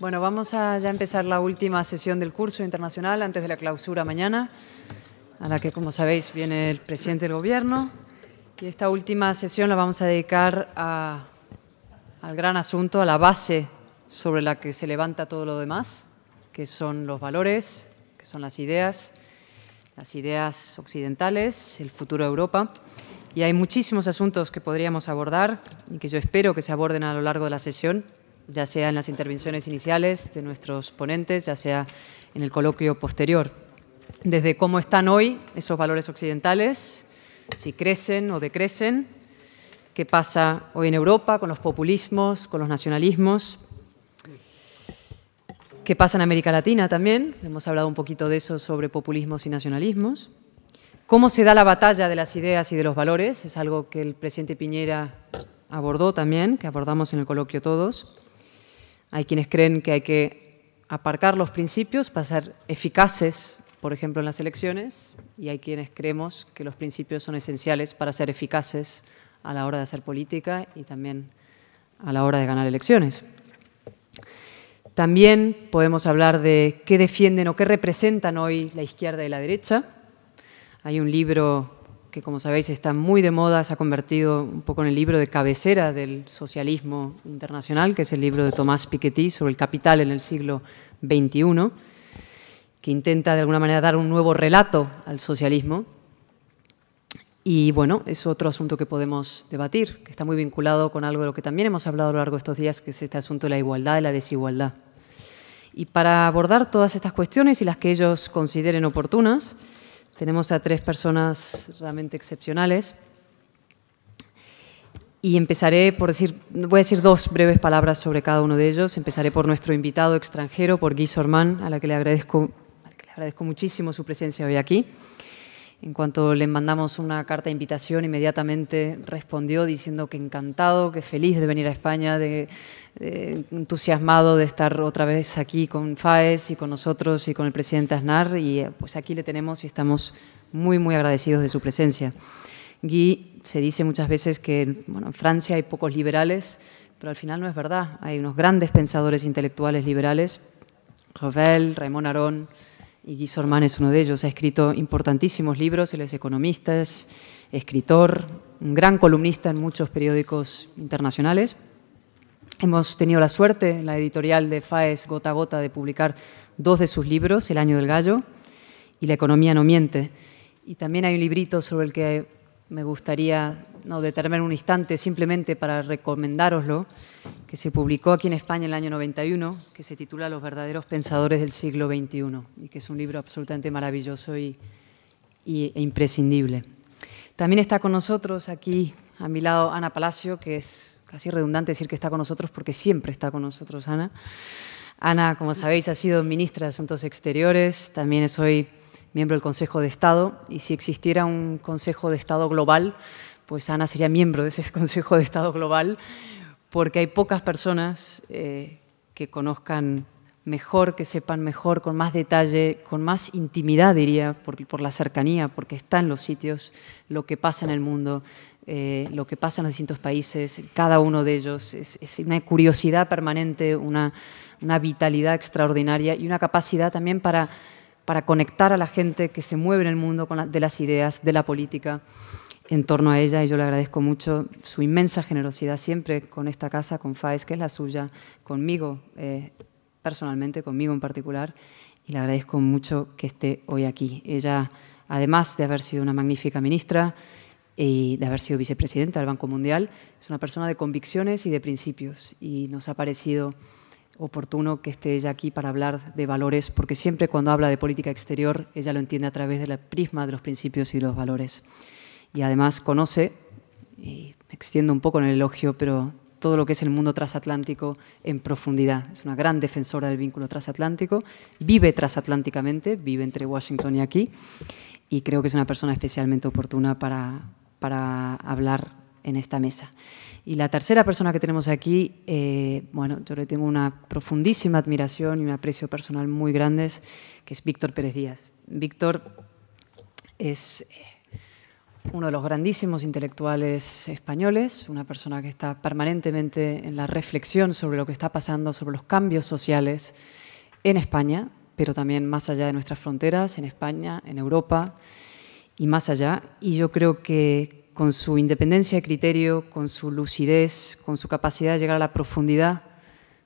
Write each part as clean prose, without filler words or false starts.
Bueno, vamos a ya empezar la última sesión del curso internacional antes de la clausura mañana, a la que, como sabéis, viene el presidente del gobierno. Y esta última sesión la vamos a dedicar al gran asunto, a la base sobre la que se levanta todo lo demás, que son los valores, que son las ideas occidentales, el futuro de Europa. Y hay muchísimos asuntos que podríamos abordar y que yo espero que se aborden a lo largo de la sesión, ya sea en las intervenciones iniciales de nuestros ponentes, ya sea en el coloquio posterior. Desde cómo están hoy esos valores occidentales, si crecen o decrecen, qué pasa hoy en Europa con los populismos, con los nacionalismos, qué pasa en América Latina también, hemos hablado un poquito de eso sobre populismos y nacionalismos, cómo se da la batalla de las ideas y de los valores, es algo que el presidente Piñera abordó también, que abordamos en el coloquio todos. Hay quienes creen que hay que aparcar los principios para ser eficaces, por ejemplo, en las elecciones, y hay quienes creemos que los principios son esenciales para ser eficaces a la hora de hacer política y también a la hora de ganar elecciones. También podemos hablar de qué defienden o qué representan hoy la izquierda y la derecha. Hay un libro que, como sabéis, está muy de moda, se ha convertido un poco en el libro de cabecera del socialismo internacional, que es el libro de Thomas Piketty sobre el capital en el siglo XXI, que intenta de alguna manera dar un nuevo relato al socialismo. Y bueno, es otro asunto que podemos debatir, que está muy vinculado con algo de lo que también hemos hablado a lo largo de estos días, que es este asunto de la igualdad y la desigualdad. Y para abordar todas estas cuestiones y las que ellos consideren oportunas, tenemos a tres personas realmente excepcionales. Y empezaré por voy a decir dos breves palabras sobre cada uno de ellos. Empezaré por nuestro invitado extranjero, por Guy Sorman, a la que le agradezco muchísimo su presencia hoy aquí. En cuanto le mandamos una carta de invitación, inmediatamente respondió diciendo que encantado, que feliz de venir a España, entusiasmado de estar otra vez aquí con FAES y con nosotros y con el presidente Aznar. Y pues aquí le tenemos y estamos muy, muy agradecidos de su presencia. Guy, se dice muchas veces que bueno, en Francia hay pocos liberales, pero al final no es verdad. Hay unos grandes pensadores intelectuales liberales, Revel, Raymond Aron, y Guy Sorman es uno de ellos. Ha escrito importantísimos libros, él es economista, es escritor, un gran columnista en muchos periódicos internacionales. Hemos tenido la suerte en la editorial de FAES Gota a Gota de publicar dos de sus libros, El año del gallo y La economía no miente. Y también hay un librito sobre el que me gustaría detenerme un instante simplemente para recomendároslo, que se publicó aquí en España en el año 91, que se titula Los verdaderos pensadores del siglo XXI, y que es un libro absolutamente maravilloso e imprescindible. También está con nosotros aquí a mi lado Ana Palacio, que es casi redundante decir que está con nosotros porque siempre está con nosotros Ana. Ana, como sabéis, ha sido ministra de Asuntos Exteriores, también soy miembro del Consejo de Estado, y si existiera un Consejo de Estado global, pues Ana sería miembro de ese Consejo de Estado global, porque hay pocas personas que conozcan mejor, que sepan mejor, con más detalle, con más intimidad, diría, por la cercanía, porque está en los sitios, lo que pasa en el mundo, lo que pasa en los distintos países, cada uno de ellos. Es una curiosidad permanente, una vitalidad extraordinaria y una capacidad también para conectar a la gente que se mueve en el mundo de las ideas, de la política, en torno a ella, y yo le agradezco mucho su inmensa generosidad siempre con esta casa, con FAES, que es la suya, conmigo personalmente, conmigo en particular, y le agradezco mucho que esté hoy aquí. Ella, además de haber sido una magnífica ministra y de haber sido vicepresidenta del Banco Mundial, es una persona de convicciones y de principios, y nos ha parecido oportuno que esté ella aquí para hablar de valores, porque siempre cuando habla de política exterior, ella lo entiende a través del prisma de los principios y de los valores. Y además conoce, y me extiendo un poco en el elogio, pero todo lo que es el mundo transatlántico en profundidad. Es una gran defensora del vínculo transatlántico, vive transatlánticamente, vive entre Washington y aquí, y creo que es una persona especialmente oportuna para hablar en esta mesa. Y la tercera persona que tenemos aquí, bueno, yo le tengo una profundísima admiración y un aprecio personal muy grandes, que es Víctor Pérez Díaz. Víctor es uno de los grandísimos intelectuales españoles, una persona que está permanentemente en la reflexión sobre lo que está pasando, sobre los cambios sociales en España, pero también más allá de nuestras fronteras, en España, en Europa y más allá. Y yo creo que con su independencia de criterio, con su lucidez, con su capacidad de llegar a la profundidad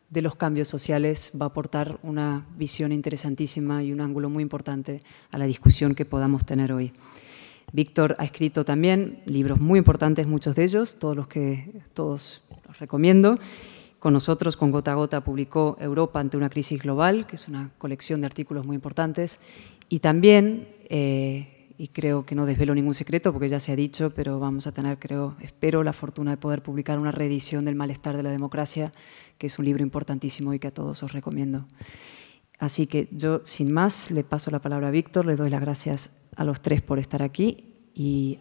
de los cambios sociales, va a aportar una visión interesantísima y un ángulo muy importante a la discusión que podamos tener hoy. Víctor ha escrito también libros muy importantes, muchos de ellos, todos los recomiendo. Con nosotros, con Gota a Gota, publicó Europa ante una crisis global, que es una colección de artículos muy importantes. Y también, y creo que no desvelo ningún secreto porque ya se ha dicho, pero vamos a tener, espero, la fortuna de poder publicar una reedición del Malestar de la Democracia, que es un libro importantísimo y que a todos os recomiendo. Así que yo, sin más, le paso la palabra a Víctor, le doy las gracias a los tres por estar aquí y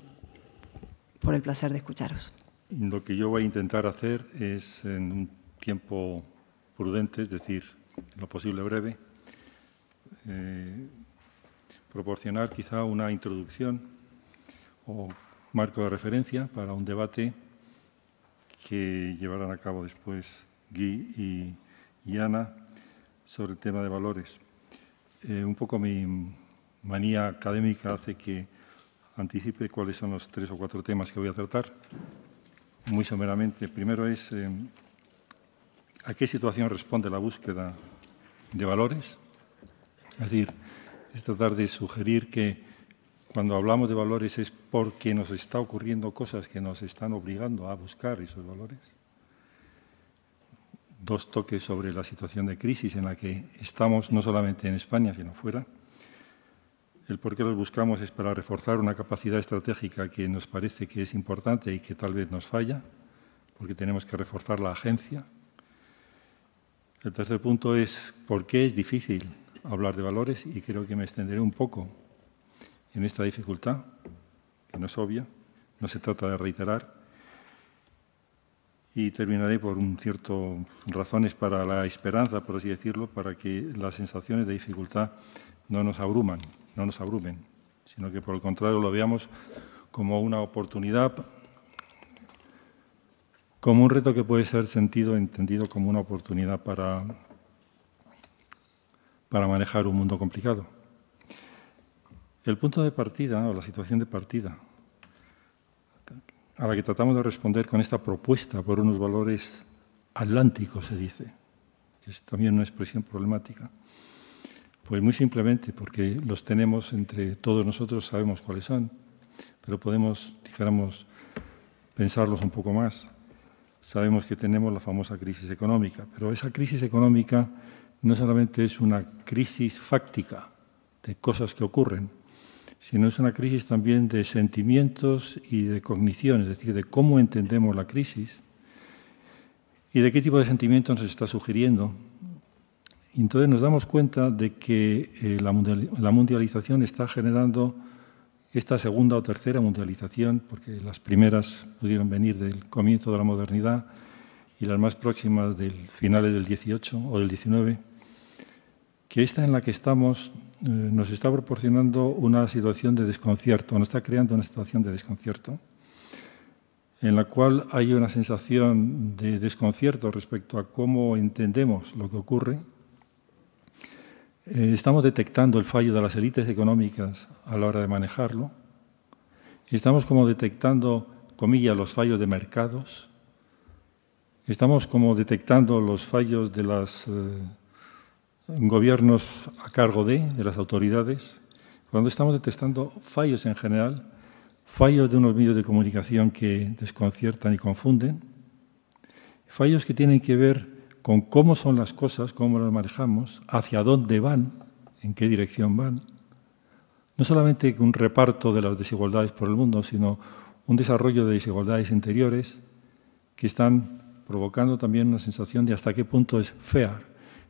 por el placer de escucharos. Lo que yo voy a intentar hacer es, en un tiempo prudente, es decir, en lo posible breve, proporcionar quizá una introducción o marco de referencia para un debate que llevarán a cabo después Guy y Ana sobre el tema de valores. Un poco mi manía académica hace que anticipe cuáles son los 3 o 4 temas que voy a tratar. Muy someramente, primero es a qué situación responde la búsqueda de valores. Es decir, es tratar de sugerir que cuando hablamos de valores es porque nos está ocurriendo cosas que nos están obligando a buscar esos valores. 2 toques sobre la situación de crisis en la que estamos, no solamente en España, sino fuera. El por qué los buscamos es para reforzar una capacidad estratégica que nos parece que es importante y que tal vez nos falla, porque tenemos que reforzar la agencia. El tercer punto es por qué es difícil hablar de valores, y creo que me extenderé un poco en esta dificultad, que no es obvia, no se trata de reiterar. Y terminaré por razones para la esperanza, por así decirlo, para que las sensaciones de dificultad no nos abrumen, sino que por el contrario lo veamos como una oportunidad, como un reto que puede ser entendido como una oportunidad para manejar un mundo complicado. El punto de partida, o la situación de partida, a la que tratamos de responder con esta propuesta por unos valores atlánticos, se dice, que es también una expresión problemática. Pues muy simplemente porque los tenemos entre todos nosotros, sabemos cuáles son, pero podemos, dijéramos, pensarlos un poco más. Sabemos que tenemos la famosa crisis económica, pero esa crisis económica no solamente es una crisis fáctica de cosas que ocurren, sino es una crisis también de sentimientos y de cognición, es decir, de cómo entendemos la crisis y de qué tipo de sentimientos nos está sugiriendo. Y entonces nos damos cuenta de que la mundialización está generando esta segunda o tercera mundialización, porque las primeras pudieron venir del comienzo de la modernidad y las más próximas del finales del 18 o del 19, que esta en la que estamos nos está proporcionando una situación de desconcierto, nos está creando una situación de desconcierto, en la cual hay una sensación de desconcierto respecto a cómo entendemos lo que ocurre. Estamos detectando el fallo de las élites económicas a la hora de manejarlo. Estamos como detectando, comillas, los fallos de mercados. Estamos como detectando los fallos de los gobiernos a cargo de las autoridades. Cuando estamos detectando fallos en general, fallos de unos medios de comunicación que desconciertan y confunden, fallos que tienen que ver con cómo son las cosas, cómo las manejamos, hacia dónde van, en qué dirección van. No solamente un reparto de las desigualdades por el mundo, sino un desarrollo de desigualdades interiores que están provocando también una sensación de hasta qué punto es fair,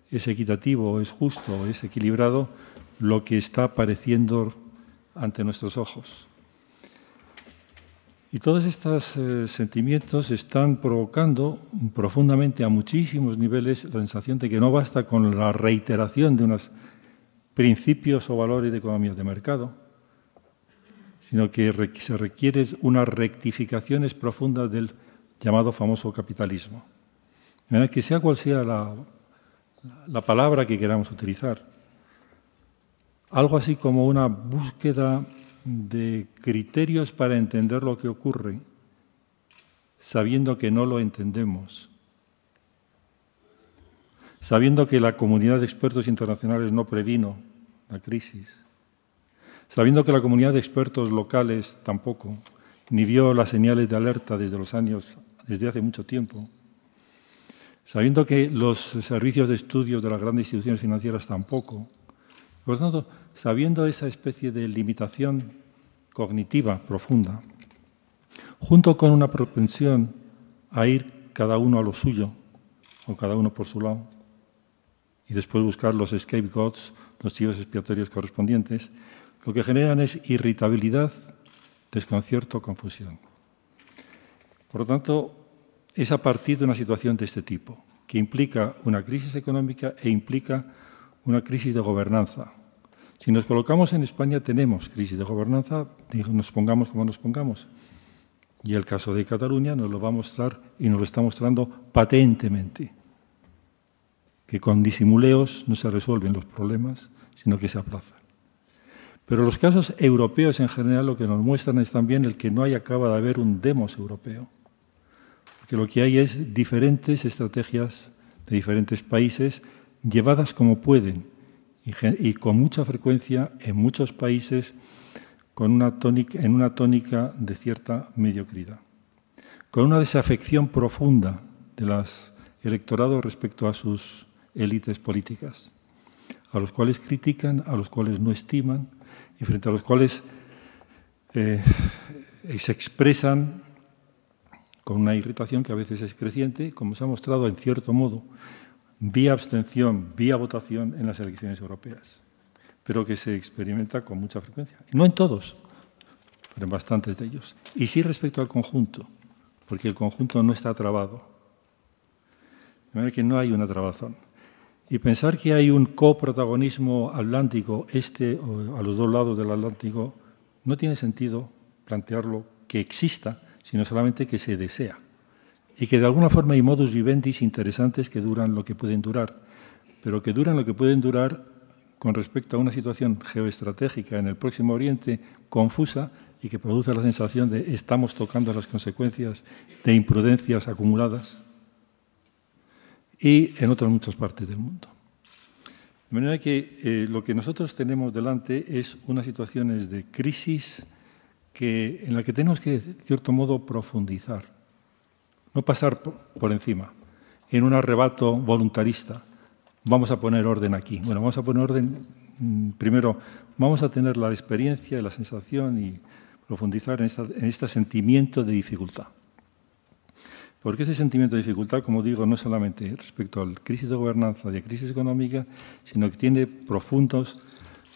es equitativo, es justo, es equilibrado lo que está apareciendo ante nuestros ojos. Y todos estos sentimientos están provocando profundamente a muchísimos niveles la sensación de que no basta con la reiteración de unos principios o valores de economía de mercado, sino que se requiere unas rectificaciones profundas del llamado famoso capitalismo. Que sea cual sea la palabra que queramos utilizar, algo así como una búsqueda de criterios para entender lo que ocurre, sabiendo que no lo entendemos, sabiendo que la comunidad de expertos internacionales no previno la crisis, sabiendo que la comunidad de expertos locales tampoco, ni vio las señales de alerta desde hace mucho tiempo, sabiendo que los servicios de estudios de las grandes instituciones financieras tampoco. Por lo tanto, sabiendo esa especie de limitación cognitiva profunda, junto con una propensión a ir cada uno a lo suyo, o cada uno por su lado, y después buscar los scapegoats, los chivos expiatorios correspondientes, lo que generan es irritabilidad, desconcierto, confusión. Por lo tanto, es a partir de una situación de este tipo, que implica una crisis económica e implica una crisis de gobernanza. Si nos colocamos en España, tenemos crisis de gobernanza, nos pongamos como nos pongamos. Y el caso de Cataluña nos lo va a mostrar y nos lo está mostrando patentemente, que con disimuleos no se resuelven los problemas, sino que se aplazan. Pero los casos europeos en general lo que nos muestran es también el que no acaba de haber un demos europeo. Porque lo que hay es diferentes estrategias de diferentes países llevadas como pueden y con mucha frecuencia en muchos países en una tónica de cierta mediocridad, con una desafección profunda de los electorados respecto a sus élites políticas, a los cuales critican, a los cuales no estiman y frente a los cuales se expresan con una irritación que a veces es creciente, como se ha mostrado en cierto modo, vía abstención, vía votación en las elecciones europeas, pero que se experimenta con mucha frecuencia. No en todos, pero en bastantes de ellos. Y sí respecto al conjunto, porque el conjunto no está trabado. De manera que no hay una trabazón. Y pensar que hay un coprotagonismo atlántico, a los dos lados del Atlántico, no tiene sentido plantearlo que exista, sino solamente que se desea. Y que de alguna forma hay modus vivendi interesantes que duran lo que pueden durar, pero que duran lo que pueden durar con respecto a una situación geoestratégica en el Próximo Oriente confusa y que produce la sensación de estamos tocando las consecuencias de imprudencias acumuladas y en otras muchas partes del mundo. De manera que lo que nosotros tenemos delante es unas situaciones de crisis en la que tenemos que, de cierto modo, profundizar, no pasar por encima, en un arrebato voluntarista. Vamos a poner orden aquí. Bueno, vamos a poner orden, primero, vamos a tener la experiencia, la sensación y profundizar en este sentimiento de dificultad. Porque ese sentimiento de dificultad, como digo, no solamente respecto a la crisis de gobernanza y a crisis económica, sino que tiene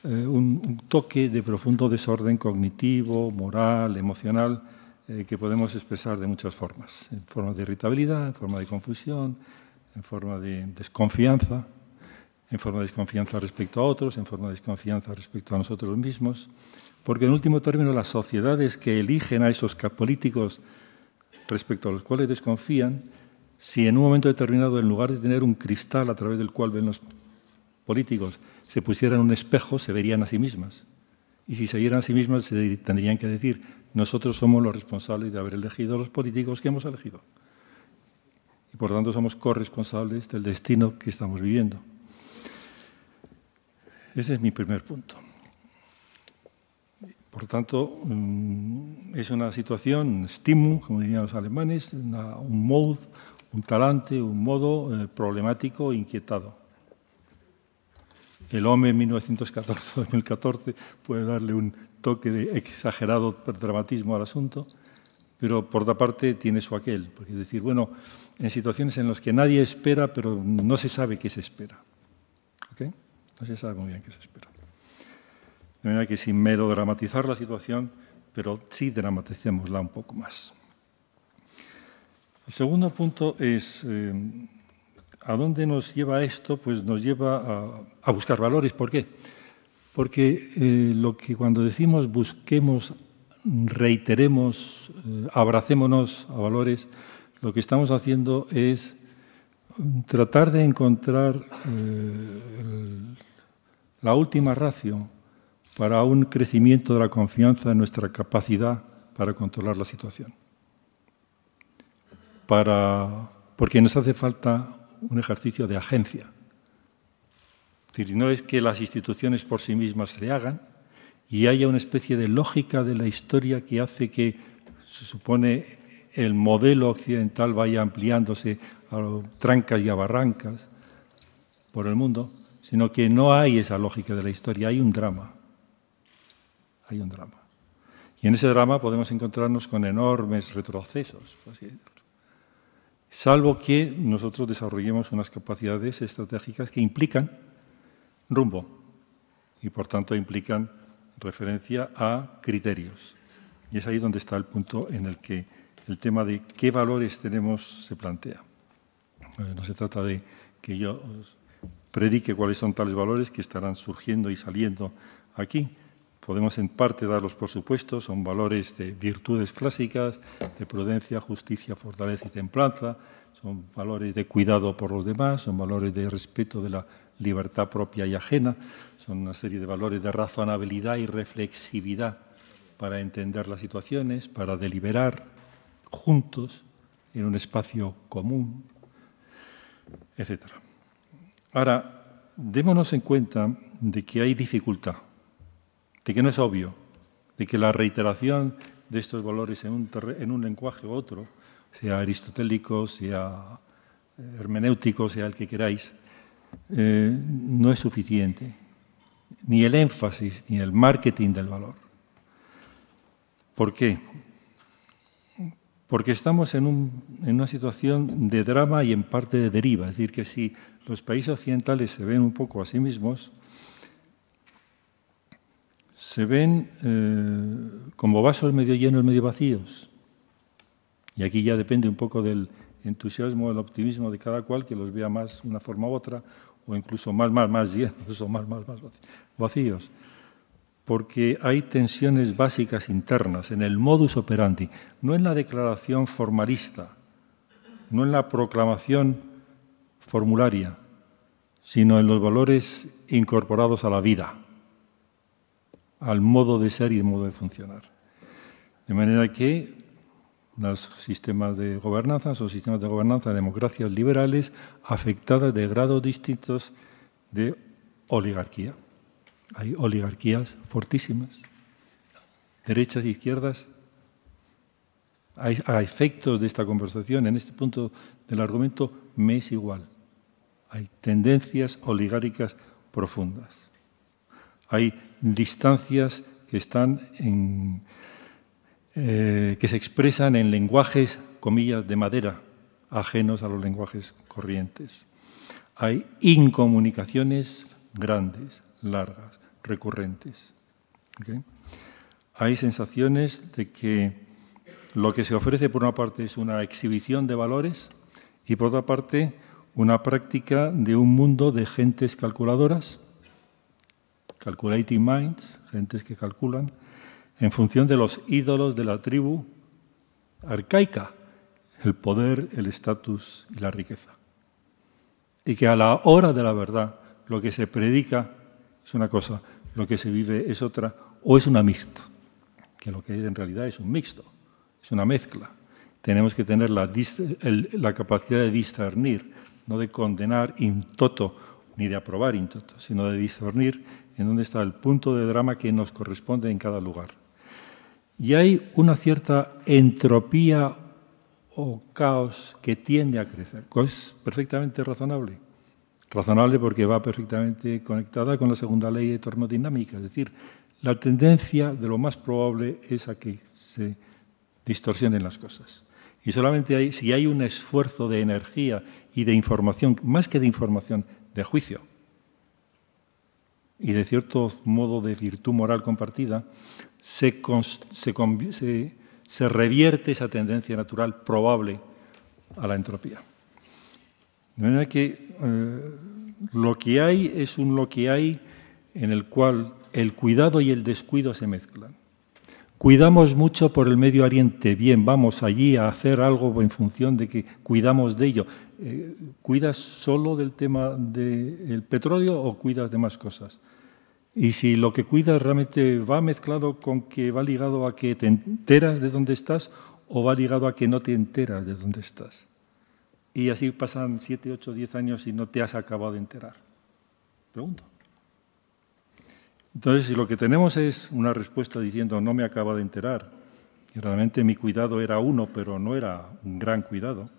un toque de profundo desorden cognitivo, moral, emocional, que podemos expresar de muchas formas. En forma de irritabilidad, en forma de confusión, en forma de desconfianza, respecto a otros, en forma de desconfianza respecto a nosotros mismos. Porque en último término, las sociedades que eligen a esos políticos respecto a los cuales desconfían, si en un momento determinado, en lugar de tener un cristal a través del cual ven los políticos, se pusieran un espejo, se verían a sí mismas. Y si se vieran a sí mismas, se tendrían que decir, nosotros somos los responsables de haber elegido a los políticos que hemos elegido. Y por lo tanto somos corresponsables del destino que estamos viviendo. Ese es mi primer punto. Por tanto, es una situación, un Stimmung, como dirían los alemanes, un mode, un talante, un modo problemático e inquietado. El HOME 1914-2014 puede darle un toque de exagerado dramatismo al asunto, pero por otra parte tiene su aquel. Porque es decir, bueno, en situaciones en las que nadie espera, pero no se sabe qué se espera. ¿Okay? No se sabe muy bien qué se espera. De manera que sin melodramatizar la situación, pero sí dramaticémosla un poco más. El segundo punto es, ¿a dónde nos lleva esto? Pues nos lleva a buscar valores. ¿Por qué? Porque cuando decimos busquemos reiteremos, abracémonos a valores, lo que estamos haciendo es tratar de encontrar la última ratio para un crecimiento de la confianza en nuestra capacidad para controlar la situación. Porque nos hace falta un ejercicio de agencia. Es decir, no es que las instituciones por sí mismas se hagan y haya una especie de lógica de la historia que hace que, se supone, el modelo occidental vaya ampliándose a trancas y a barrancas por el mundo, sino que no hay esa lógica de la historia, hay un drama. Hay un drama. Y en ese drama podemos encontrarnos con enormes retrocesos, por así decirlo. Salvo que nosotros desarrollemos unas capacidades estratégicas que implican rumbo y, por tanto, implican referencia a criterios. Y es ahí donde está el punto en el que el tema de qué valores tenemos se plantea. No se trata de que yo os predique cuáles son tales valores que estarán surgiendo y saliendo aquí. Podemos en parte darlos por supuesto, son valores de virtudes clásicas, de prudencia, justicia, fortaleza y templanza, son valores de cuidado por los demás, son valores de respeto de la libertad propia y ajena, son una serie de valores de razonabilidad y reflexividad para entender las situaciones, para deliberar juntos en un espacio común, etc. Ahora, démonos en cuenta de que hay dificultad, de que no es obvio, de que la reiteración de estos valores en un lenguaje u otro, sea aristotélico, sea hermenéutico, sea el que queráis, no es suficiente, ni el énfasis, ni el marketing del valor. ¿Por qué? Porque estamos en una situación de drama y en parte de deriva. Es decir, que si los países occidentales se ven un poco a sí mismos, se ven como vasos medio llenos, medio vacíos. Y aquí ya depende un poco del entusiasmo, del optimismo de cada cual, que los vea más de una forma u otra, o incluso más llenos o más vacíos. Porque hay tensiones básicas internas en el modus operandi, no en la declaración formalista, no en la proclamación formularia, sino en los valores incorporados a la vida, al modo de ser y el modo de funcionar. De manera que los sistemas de gobernanza son sistemas de gobernanza de democracias liberales afectadas de grados distintos de oligarquía. Hay oligarquías fortísimas, derechas e izquierdas. A efectos de esta conversación, en este punto del argumento, me es igual. Hay tendencias oligárquicas profundas. Hay distancias que que se expresan en lenguajes, comillas, de madera, ajenos a los lenguajes corrientes. Hay incomunicaciones grandes, largas, recurrentes. ¿Okay? Hay sensaciones de que lo que se ofrece por una parte es una exhibición de valores y por otra parte una práctica de un mundo de gentes calculadoras, calculating minds, gentes que calculan, en función de los ídolos de la tribu arcaica, el poder, el estatus y la riqueza. Y que a la hora de la verdad lo que se predica es una cosa, lo que se vive es otra, o es una mixta, que lo que es en realidad es un mixto, es una mezcla. Tenemos que tener la capacidad de discernir, no de condenar in toto, ni de aprobar in toto, sino de discernir en dónde está el punto de drama que nos corresponde en cada lugar. Y hay una cierta entropía o caos que tiende a crecer, que es perfectamente razonable. Razonable porque va perfectamente conectada con la segunda ley de termodinámica, es decir, la tendencia de lo más probable es a que se distorsionen las cosas. Y solamente si hay un esfuerzo de energía y de información, más que de información, de juicio, y de cierto modo de virtud moral compartida, se revierte esa tendencia natural probable a la entropía. De manera que lo que hay es un lo que hay en el cual el cuidado y el descuido se mezclan. Cuidamos mucho por el Medio Oriente, bien, vamos allí a hacer algo en función de que cuidamos de ello. ¿Cuidas solo del tema del petróleo o cuidas de más cosas? Y si lo que cuidas realmente va mezclado con que va ligado a que te enteras de dónde estás o va ligado a que no te enteras de dónde estás. Y así pasan 7, 8, 10 años y no te has acabado de enterar. Pregunto. Entonces, si lo que tenemos es una respuesta diciendo no me acabo de enterar, y realmente mi cuidado era uno, pero no era un gran cuidado,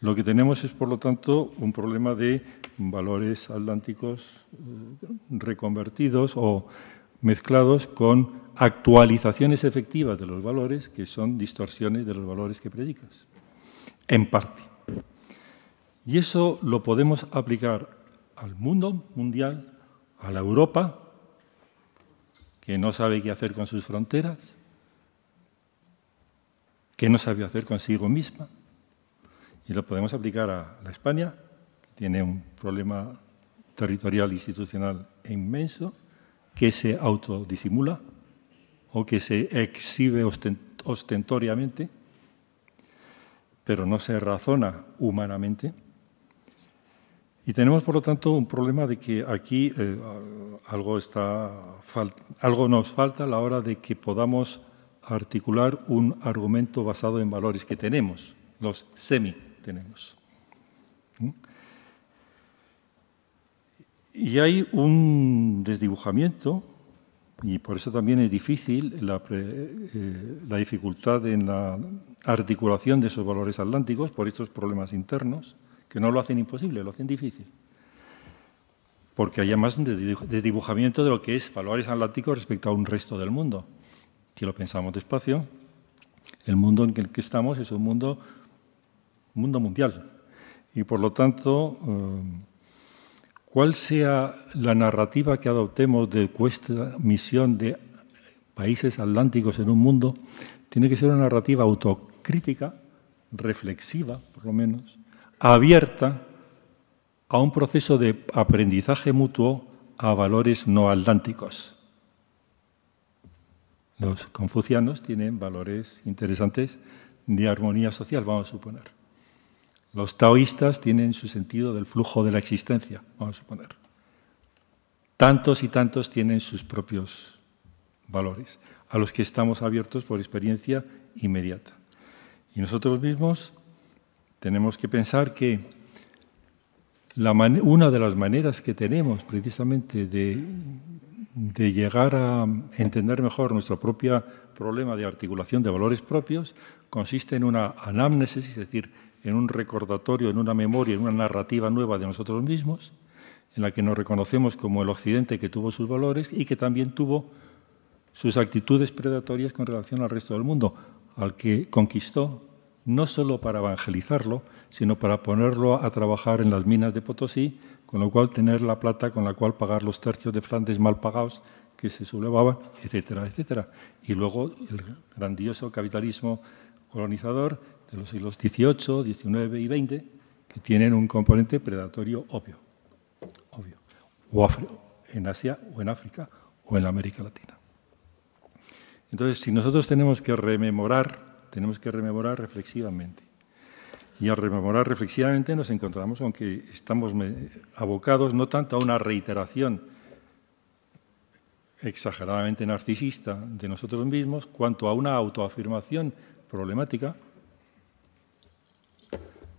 lo que tenemos es, por lo tanto, un problema de valores atlánticos reconvertidos o mezclados con actualizaciones efectivas de los valores que son distorsiones de los valores que predicas, en parte. Y eso lo podemos aplicar al mundo mundial, a la Europa, que no sabe qué hacer con sus fronteras, que no sabe hacer consigo misma, y lo podemos aplicar a la España, que tiene un problema territorial institucional inmenso, que se autodisimula o que se exhibe ostentoriamente, pero no se razona humanamente. Y tenemos, por lo tanto, un problema de que aquí algo nos falta a la hora de que podamos articular un argumento basado en valores que tenemos, los semi-tenemos. Y hay un desdibujamiento, y por eso también es difícil la dificultad en la articulación de esos valores atlánticos por estos problemas internos, que no lo hacen imposible, lo hacen difícil. Porque hay además un desdibujamiento de lo que es valores atlánticos respecto a un resto del mundo. Si lo pensamos despacio, el mundo en el que estamos es un mundo mundial. Y por lo tanto, cuál sea la narrativa que adoptemos de esta misión de países atlánticos en un mundo, tiene que ser una narrativa autocrítica, reflexiva, por lo menos, abierta a un proceso de aprendizaje mutuo a valores no atlánticos. Los confucianos tienen valores interesantes de armonía social, vamos a suponer. Los taoístas tienen su sentido del flujo de la existencia, vamos a suponer. Tantos y tantos tienen sus propios valores, a los que estamos abiertos por experiencia inmediata. Y nosotros mismos tenemos que pensar que una de las maneras que tenemos precisamente de llegar a entender mejor nuestro propio problema de articulación de valores propios consiste en una anamnesis, es decir, en un recordatorio, en una memoria, en una narrativa nueva de nosotros mismos, en la que nos reconocemos como el Occidente que tuvo sus valores y que también tuvo sus actitudes predatorias con relación al resto del mundo, al que conquistó no solo para evangelizarlo, sino para ponerlo a trabajar en las minas de Potosí, con lo cual tener la plata con la cual pagar los tercios de Flandes mal pagados que se sublevaban, etcétera, etcétera. Y luego el grandioso capitalismo colonizador de los siglos XVIII, XIX y XX, que tienen un componente predatorio obvio. O en Asia, o en África, o en la América Latina. Entonces, si nosotros tenemos que rememorar reflexivamente. Y al rememorar reflexivamente nos encontramos con que estamos abocados no tanto a una reiteración exageradamente narcisista de nosotros mismos, cuanto a una autoafirmación problemática,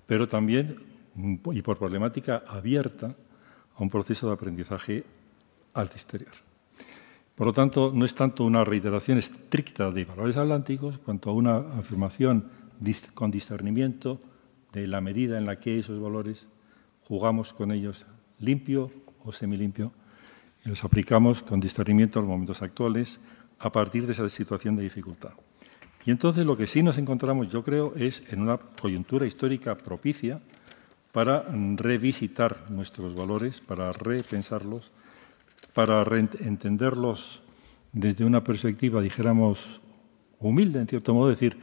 pero también, y por problemática, abierta a un proceso de aprendizaje al exterior. Por lo tanto, no es tanto una reiteración estricta de valores atlánticos, cuanto a una afirmación con discernimiento de la medida en la que esos valores jugamos con ellos limpio o semilimpio y los aplicamos con discernimiento a los momentos actuales a partir de esa situación de dificultad. Y entonces lo que sí nos encontramos, yo creo, es en una coyuntura histórica propicia para revisitar nuestros valores, para repensarlos, para entenderlos desde una perspectiva, dijéramos, humilde, en cierto modo, decir,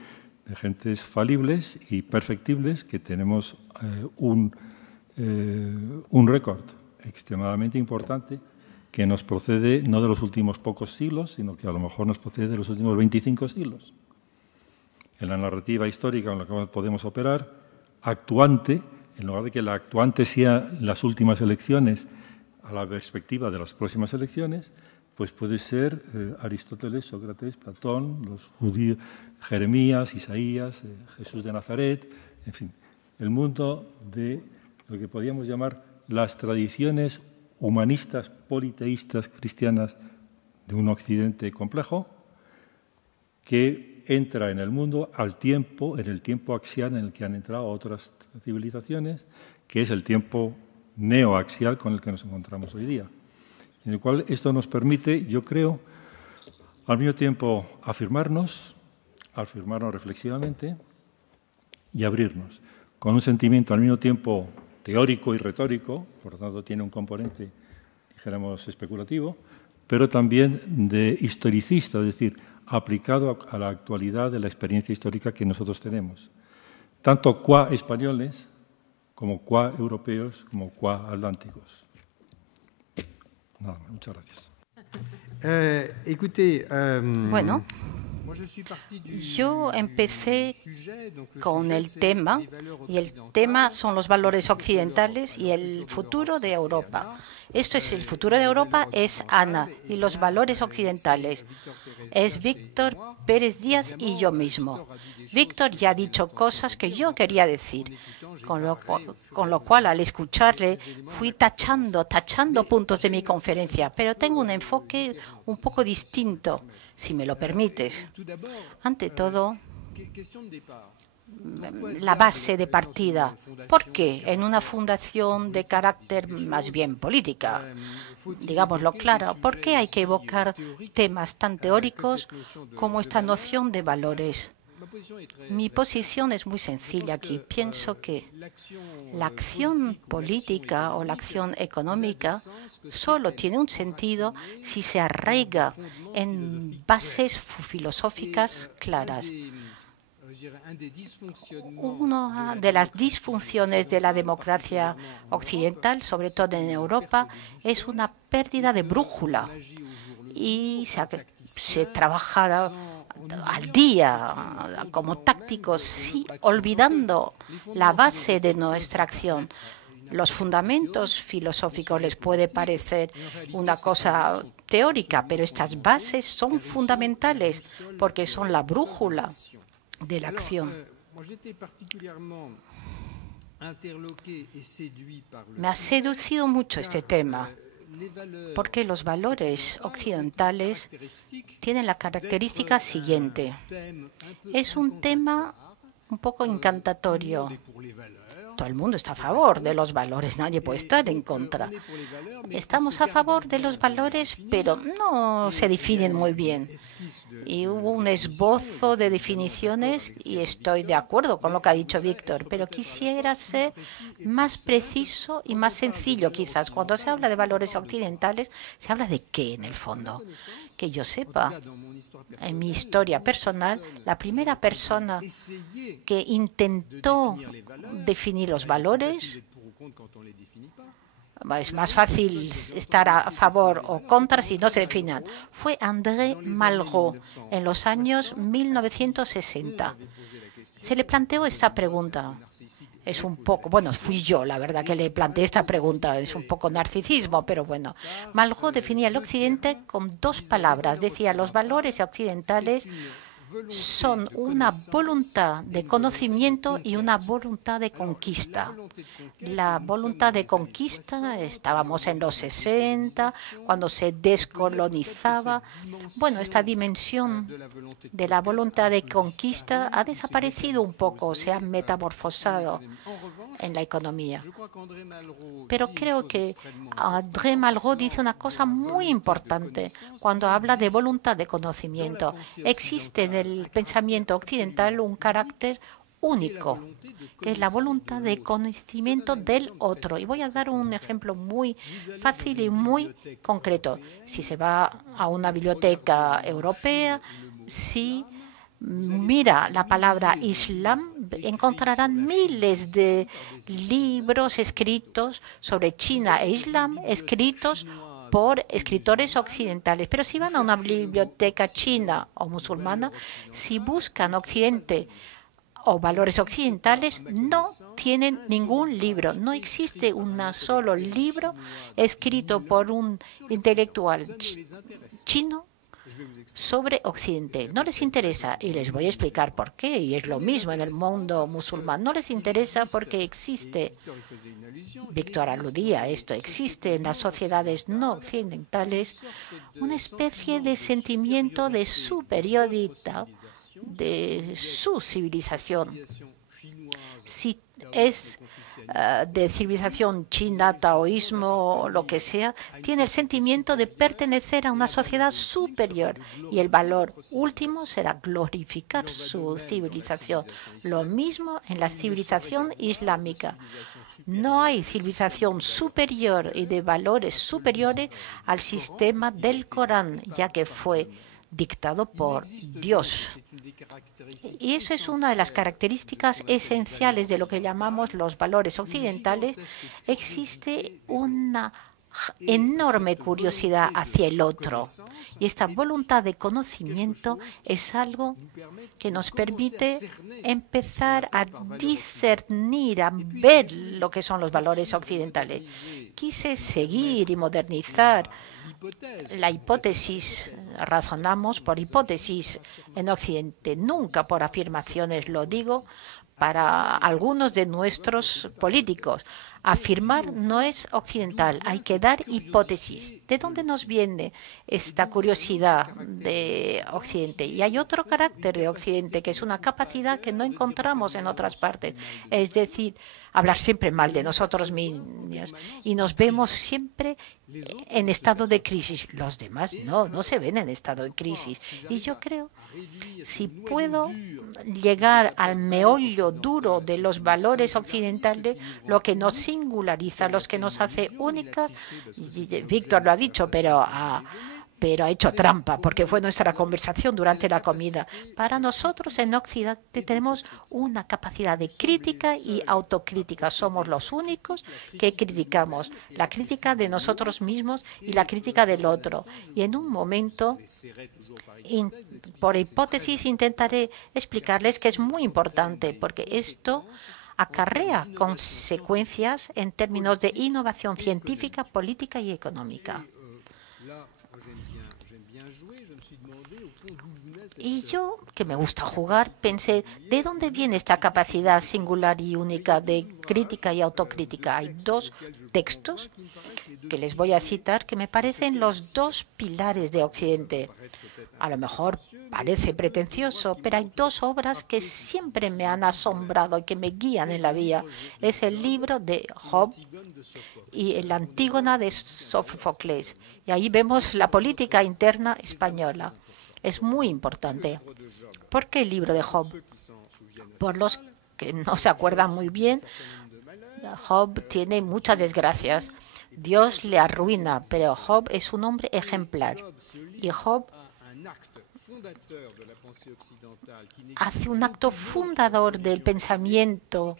de gentes falibles y perfectibles que tenemos un récord extremadamente importante que nos procede no de los últimos pocos siglos, sino que a lo mejor nos procede de los últimos 25 siglos. En la narrativa histórica en la que podemos operar, actuante, en lugar de que la actuante sea las últimas elecciones a la perspectiva de las próximas elecciones, pues puede ser Aristóteles, Sócrates, Platón, los judíos, Jeremías, Isaías, Jesús de Nazaret, en fin, el mundo de lo que podríamos llamar las tradiciones humanistas, politeístas, cristianas de un occidente complejo que entra en el mundo en el tiempo axial en el que han entrado otras civilizaciones, que es el tiempo neoaxial con el que nos encontramos hoy día, en el cual esto nos permite, yo creo, al mismo tiempo afirmarnos reflexivamente y abrirnos, con un sentimiento al mismo tiempo teórico y retórico, por lo tanto tiene un componente, dijéramos, especulativo, pero también de historicista, es decir, aplicado a la actualidad de la experiencia histórica que nosotros tenemos, tanto qua españoles, como qua europeos, como qua atlánticos. Nada más, muchas gracias. Bueno, yo empecé con el tema, y el tema son los valores occidentales y el futuro de Europa. Esto es el futuro de Europa, es Ana, y los valores occidentales es Víctor Pérez Díaz y yo mismo. Víctor ya ha dicho cosas que yo quería decir, con lo cual al escucharle fui tachando puntos de mi conferencia, pero tengo un enfoque un poco distinto, si me lo permites. Ante todo, la base de partida. ¿Por qué en una fundación de carácter más bien política? Digámoslo claro, ¿por qué hay que evocar temas tan teóricos como esta noción de valores? Mi posición es muy sencilla aquí. Pienso que la acción política o la acción económica solo tiene un sentido si se arraiga en bases filosóficas claras. Una de las disfunciones de la democracia occidental, sobre todo en Europa, es una pérdida de brújula y se trabaja al día como tácticos, sí, olvidando la base de nuestra acción. Los fundamentos filosóficos les puede parecer una cosa teórica, pero estas bases son fundamentales porque son la brújula de la acción. Me ha seducido mucho este tema, porque los valores occidentales tienen la característica siguiente. Es un tema un poco encantatorio. Todo el mundo está a favor de los valores, nadie puede estar en contra. Estamos a favor de los valores, pero no se definen muy bien. Y hubo un esbozo de definiciones y estoy de acuerdo con lo que ha dicho Víctor, pero quisiera ser más preciso y más sencillo quizás. Cuando se habla de valores occidentales, ¿se habla de qué en el fondo? Que yo sepa, en mi historia personal, la primera persona que intentó definir los valores, es más fácil estar a favor o contra si no se definen, fue André Malraux en los años 1960. Se le planteó esta pregunta. Es un poco, bueno, fui yo, la verdad, que le planteé esta pregunta. Es un poco narcisismo, pero bueno. Malraux definía el occidente con dos palabras. Decía, los valores occidentales son una voluntad de conocimiento y una voluntad de conquista. La voluntad de conquista, estábamos en los 60, cuando se descolonizaba. Bueno, esta dimensión de la voluntad de conquista ha desaparecido un poco, se ha metamorfosado en la economía. Pero creo que André Malraux dice una cosa muy importante cuando habla de voluntad de conocimiento. Existe en el pensamiento occidental un carácter único, que es la voluntad de conocimiento del otro. Y voy a dar un ejemplo muy fácil y muy concreto. Si se va a una biblioteca europea, si mira la palabra Islam, encontrarán miles de libros escritos sobre China e Islam, escritos por escritores occidentales. Pero si van a una biblioteca china o musulmana, si buscan Occidente o valores occidentales, no tienen ningún libro. No existe un solo libro escrito por un intelectual chino sobre Occidente. No les interesa, y les voy a explicar por qué, y es lo mismo en el mundo musulmán. No les interesa porque existe, Víctor aludía a esto, existe en las sociedades no occidentales una especie de sentimiento de superioridad de su civilización. Si es de civilización china, taoísmo o lo que sea, tiene el sentimiento de pertenecer a una sociedad superior y el valor último será glorificar su civilización. Lo mismo en la civilización islámica. No hay civilización superior y de valores superiores al sistema del Corán, ya que fue dictado por Dios. Y eso es una de las características esenciales de lo que llamamos los valores occidentales. Existe una enorme curiosidad hacia el otro. Y esta voluntad de conocimiento es algo que nos permite empezar a discernir, a ver lo que son los valores occidentales. Quise seguir y modernizar la hipótesis. Razonamos por hipótesis en Occidente, nunca por afirmaciones, lo digo para algunos de nuestros políticos. Afirmar no es occidental, hay que dar hipótesis. ¿De dónde nos viene esta curiosidad de Occidente? Y hay otro carácter de Occidente, que es una capacidad que no encontramos en otras partes. Es decir, hablar siempre mal de nosotros mismos. Y nos vemos siempre en estado de crisis. Los demás no se ven en estado de crisis. Y yo creo, si puedo llegar al meollo duro de los valores occidentales, lo que nos singulariza, los que nos hace únicas, Víctor lo ha dicho, pero ha hecho trampa, porque fue nuestra conversación durante la comida. Para nosotros en Occidente tenemos una capacidad de crítica y autocrítica. Somos los únicos que criticamos. La crítica de nosotros mismos y la crítica del otro. Y en un momento, por hipótesis, intentaré explicarles que es muy importante, porque esto acarrea consecuencias en términos de innovación científica, política y económica. Y yo, que me gusta jugar, pensé, ¿de dónde viene esta capacidad singular y única de crítica y autocrítica? Hay dos textos que les voy a citar que me parecen los dos pilares de Occidente. A lo mejor parece pretencioso, pero hay dos obras que siempre me han asombrado y que me guían en la vida. Es el libro de Job y el Antígona de Sófocles. Y ahí vemos la política interna española. Es muy importante. ¿Por qué el libro de Job? Por los que no se acuerdan muy bien, Job tiene muchas desgracias. Dios le arruina, pero Job es un hombre ejemplar. Y Job hace un acto fundador del pensamiento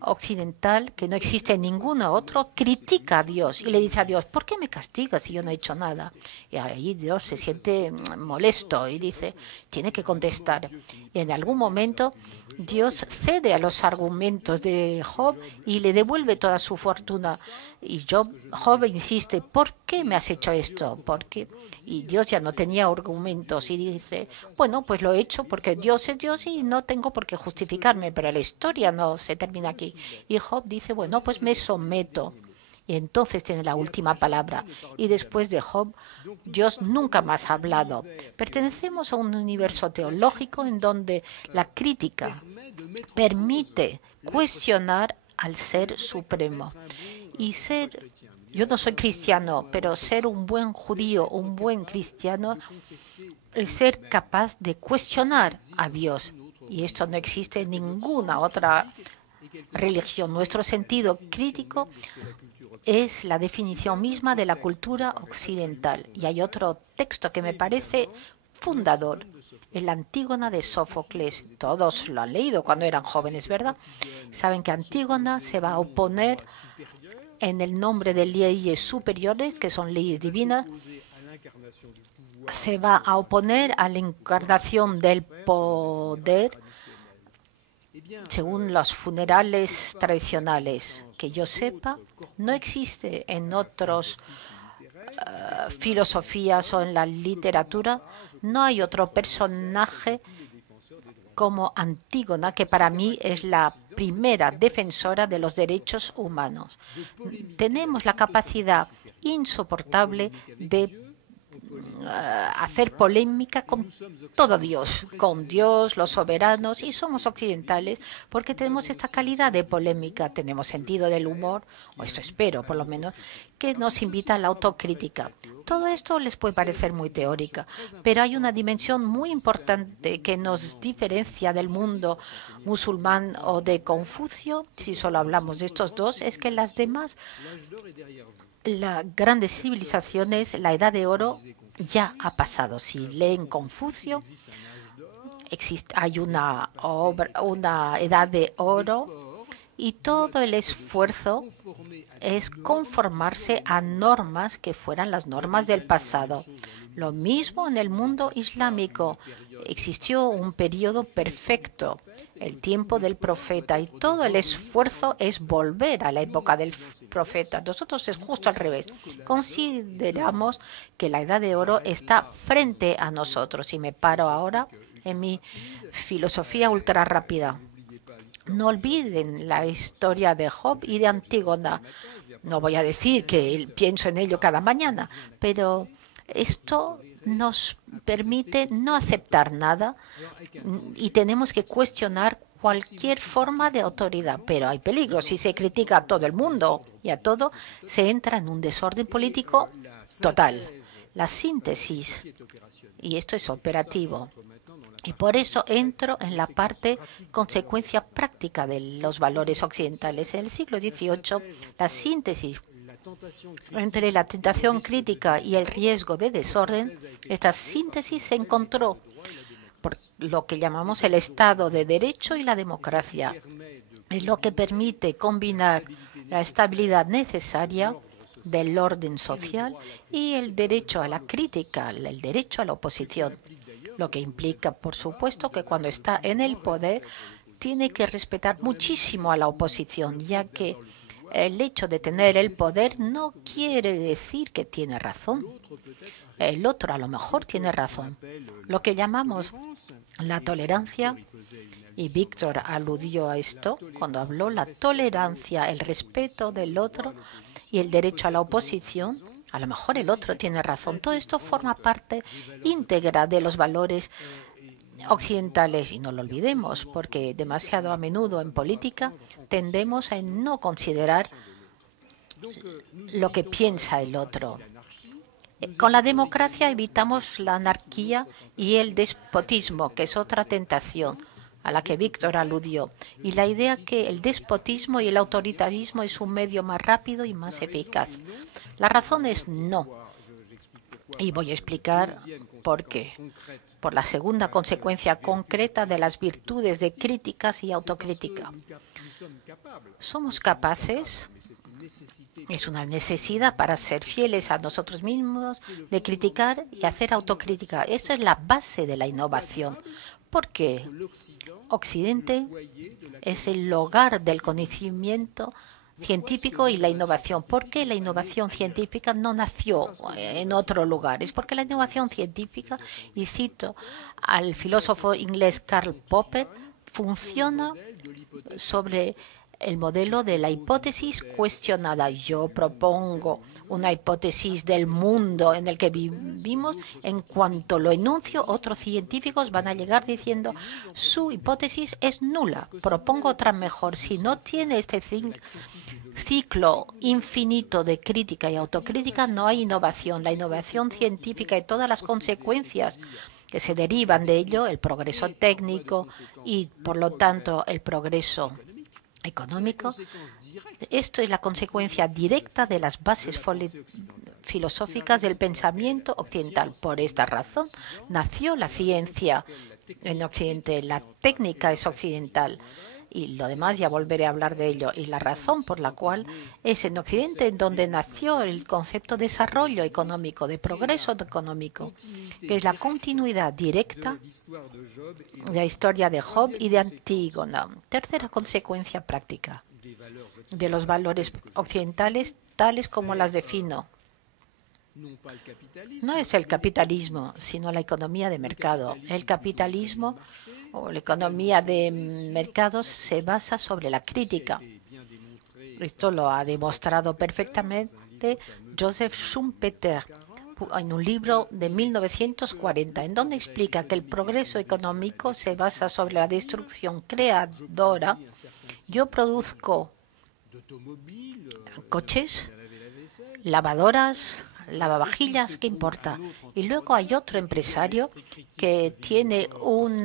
occidental que no existe en ninguno otro, critica a Dios y le dice a Dios, ¿por qué me castigas si yo no he hecho nada? Y ahí Dios se siente molesto y dice, tiene que contestar. Y en algún momento Dios cede a los argumentos de Job y le devuelve toda su fortuna. Y Job insiste, ¿por qué me has hecho esto? ¿Por qué? Y Dios ya no tenía argumentos y dice, bueno, pues lo he hecho porque Dios es Dios y no tengo por qué justificarme, pero la historia no se termina aquí. Y Job dice, bueno, pues me someto. Y entonces tiene la última palabra. Y después de Job, Dios nunca más ha hablado. Pertenecemos a un universo teológico en donde la crítica permite cuestionar al Ser Supremo. Y yo no soy cristiano, pero ser un buen judío, un buen cristiano, es ser capaz de cuestionar a Dios. Y esto no existe en ninguna otra religión. Nuestro sentido crítico es la definición misma de la cultura occidental. Y hay otro texto que me parece fundador, el Antígona de Sófocles. Todos lo han leído cuando eran jóvenes, ¿verdad? Saben que Antígona se va a oponer en el nombre de leyes superiores, que son leyes divinas, se va a oponer a la encarnación del poder según los funerales tradicionales. Que yo sepa, no existe en otras filosofías o en la literatura, no hay otro personaje como Antígona, que para mí es la primera defensora de los derechos humanos. Tenemos la capacidad insoportable de hacer polémica con todo Dios, con Dios, los soberanos, y somos occidentales porque tenemos esta calidad de polémica, tenemos sentido del humor, o esto espero por lo menos, que nos invita a la autocrítica. Todo esto les puede parecer muy teórica, pero hay una dimensión muy importante que nos diferencia del mundo musulmán o de Confucio, si solo hablamos de estos dos, es que las demás, las grandes civilizaciones, la Edad de Oro ya ha pasado. Si leen Confucio, hay una Edad de Oro y todo el esfuerzo es conformarse a normas que fueran las normas del pasado. Lo mismo en el mundo islámico. Existió un periodo perfecto, el tiempo del profeta, y todo el esfuerzo es volver a la época del profeta. Nosotros es justo al revés. Consideramos que la Edad de Oro está frente a nosotros. Y me paro ahora en mi filosofía ultra rápida. No olviden la historia de Job y de Antígona. No voy a decir que pienso en ello cada mañana, pero esto nos permite no aceptar nada y tenemos que cuestionar cualquier forma de autoridad. Pero hay peligro. Si se critica a todo el mundo y a todo, se entra en un desorden político total. La síntesis, y esto es operativo. Y por eso entro en la parte consecuencia práctica de los valores occidentales. En el siglo XVIII, la síntesis entre la tentación crítica y el riesgo de desorden, esta síntesis se encontró por lo que llamamos el Estado de Derecho y la democracia. Es lo que permite combinar la estabilidad necesaria del orden social y el derecho a la crítica, el derecho a la oposición. Lo que implica, por supuesto, que cuando está en el poder tiene que respetar muchísimo a la oposición, ya que el hecho de tener el poder no quiere decir que tiene razón. El otro a lo mejor tiene razón. Lo que llamamos la tolerancia, y Víctor aludió a esto cuando habló, la tolerancia, el respeto del otro y el derecho a la oposición. A lo mejor el otro tiene razón. Todo esto forma parte íntegra de los valores occidentales y no lo olvidemos, porque demasiado a menudo en política tendemos a no considerar lo que piensa el otro. Con la democracia evitamos la anarquía y el despotismo, que es otra tentación a la que Víctor aludió, y la idea que el despotismo y el autoritarismo es un medio más rápido y más eficaz. La razón es no. Y voy a explicar por qué. Por la segunda consecuencia concreta de las virtudes de críticas y autocrítica. Somos capaces, es una necesidad para ser fieles a nosotros mismos, de criticar y hacer autocrítica. Esto es la base de la innovación. Porque Occidente es el hogar del conocimiento científico y la innovación. ¿Por qué la innovación científica no nació en otro lugar? Es porque la innovación científica, y cito al filósofo inglés Karl Popper, funciona sobre el modelo de la hipótesis cuestionada. Yo propongo una hipótesis del mundo en el que vivimos. En cuanto lo enuncio, otros científicos van a llegar diciendo su hipótesis es nula. Propongo otra mejor. Si no tiene este ciclo infinito de crítica y autocrítica, no hay innovación. La innovación científica y todas las consecuencias que se derivan de ello, el progreso técnico y, por lo tanto, el progreso económico, esto es la consecuencia directa de las bases filosóficas del pensamiento occidental. Por esta razón nació la ciencia en Occidente, la técnica es occidental Y lo demás ya volveré a hablar de ello. Y la razón por la cual es en Occidente en donde nació el concepto de desarrollo económico, de progreso económico, que es la continuidad directa de la historia de Job y de Antígona. Tercera consecuencia práctica de los valores occidentales tales como las defino. No es el capitalismo, sino la economía de mercado. El capitalismo o la economía de mercados se basa sobre la crítica. Esto lo ha demostrado perfectamente Joseph Schumpeter en un libro de 1940, en donde explica que el progreso económico se basa sobre la destrucción creadora. Yo produzco coches, lavadoras, lavavajillas, ¿qué importa? Y luego hay otro empresario que tiene un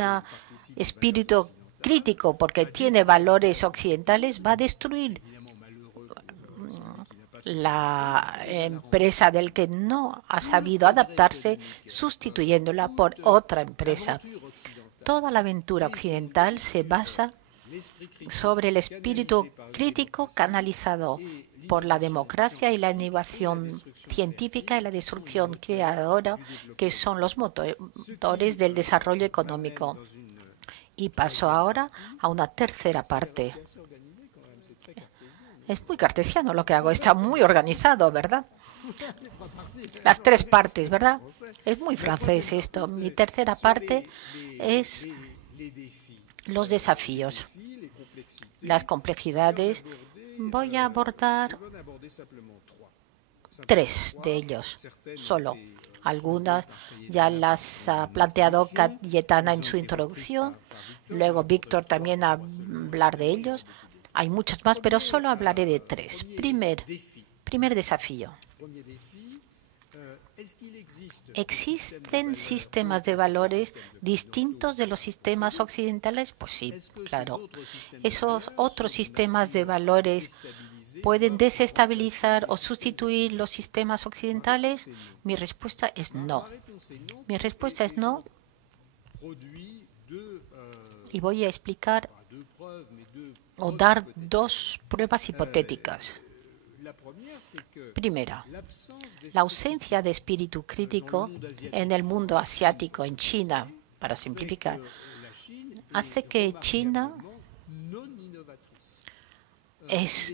espíritu crítico porque tiene valores occidentales, va a destruir la empresa del que no ha sabido adaptarse, sustituyéndola por otra empresa. Toda la aventura occidental se basa sobre el espíritu crítico canalizado por la democracia y la innovación científica y la destrucción creadora, que son los motores del desarrollo económico. Y paso ahora a una tercera parte. Es muy cartesiano lo que hago, está muy organizado, ¿verdad? Las tres partes, ¿verdad? Es muy francés esto. Mi tercera parte es los desafíos, las complejidades. Voy a abordar 3 de ellos solo. Algunas ya las ha planteado Cayetana en su introducción. Luego Víctor también a hablar de ellos. Hay muchos más, pero solo hablaré de 3. Primer desafío. ¿Existen sistemas de valores distintos de los sistemas occidentales? Pues sí, claro. ¿Esos otros sistemas de valores pueden desestabilizar o sustituir los sistemas occidentales? Mi respuesta es no. Mi respuesta es no. Y voy a explicar o dar 2 pruebas hipotéticas. Primera, la ausencia de espíritu crítico en el mundo asiático, en China, para simplificar, hace que China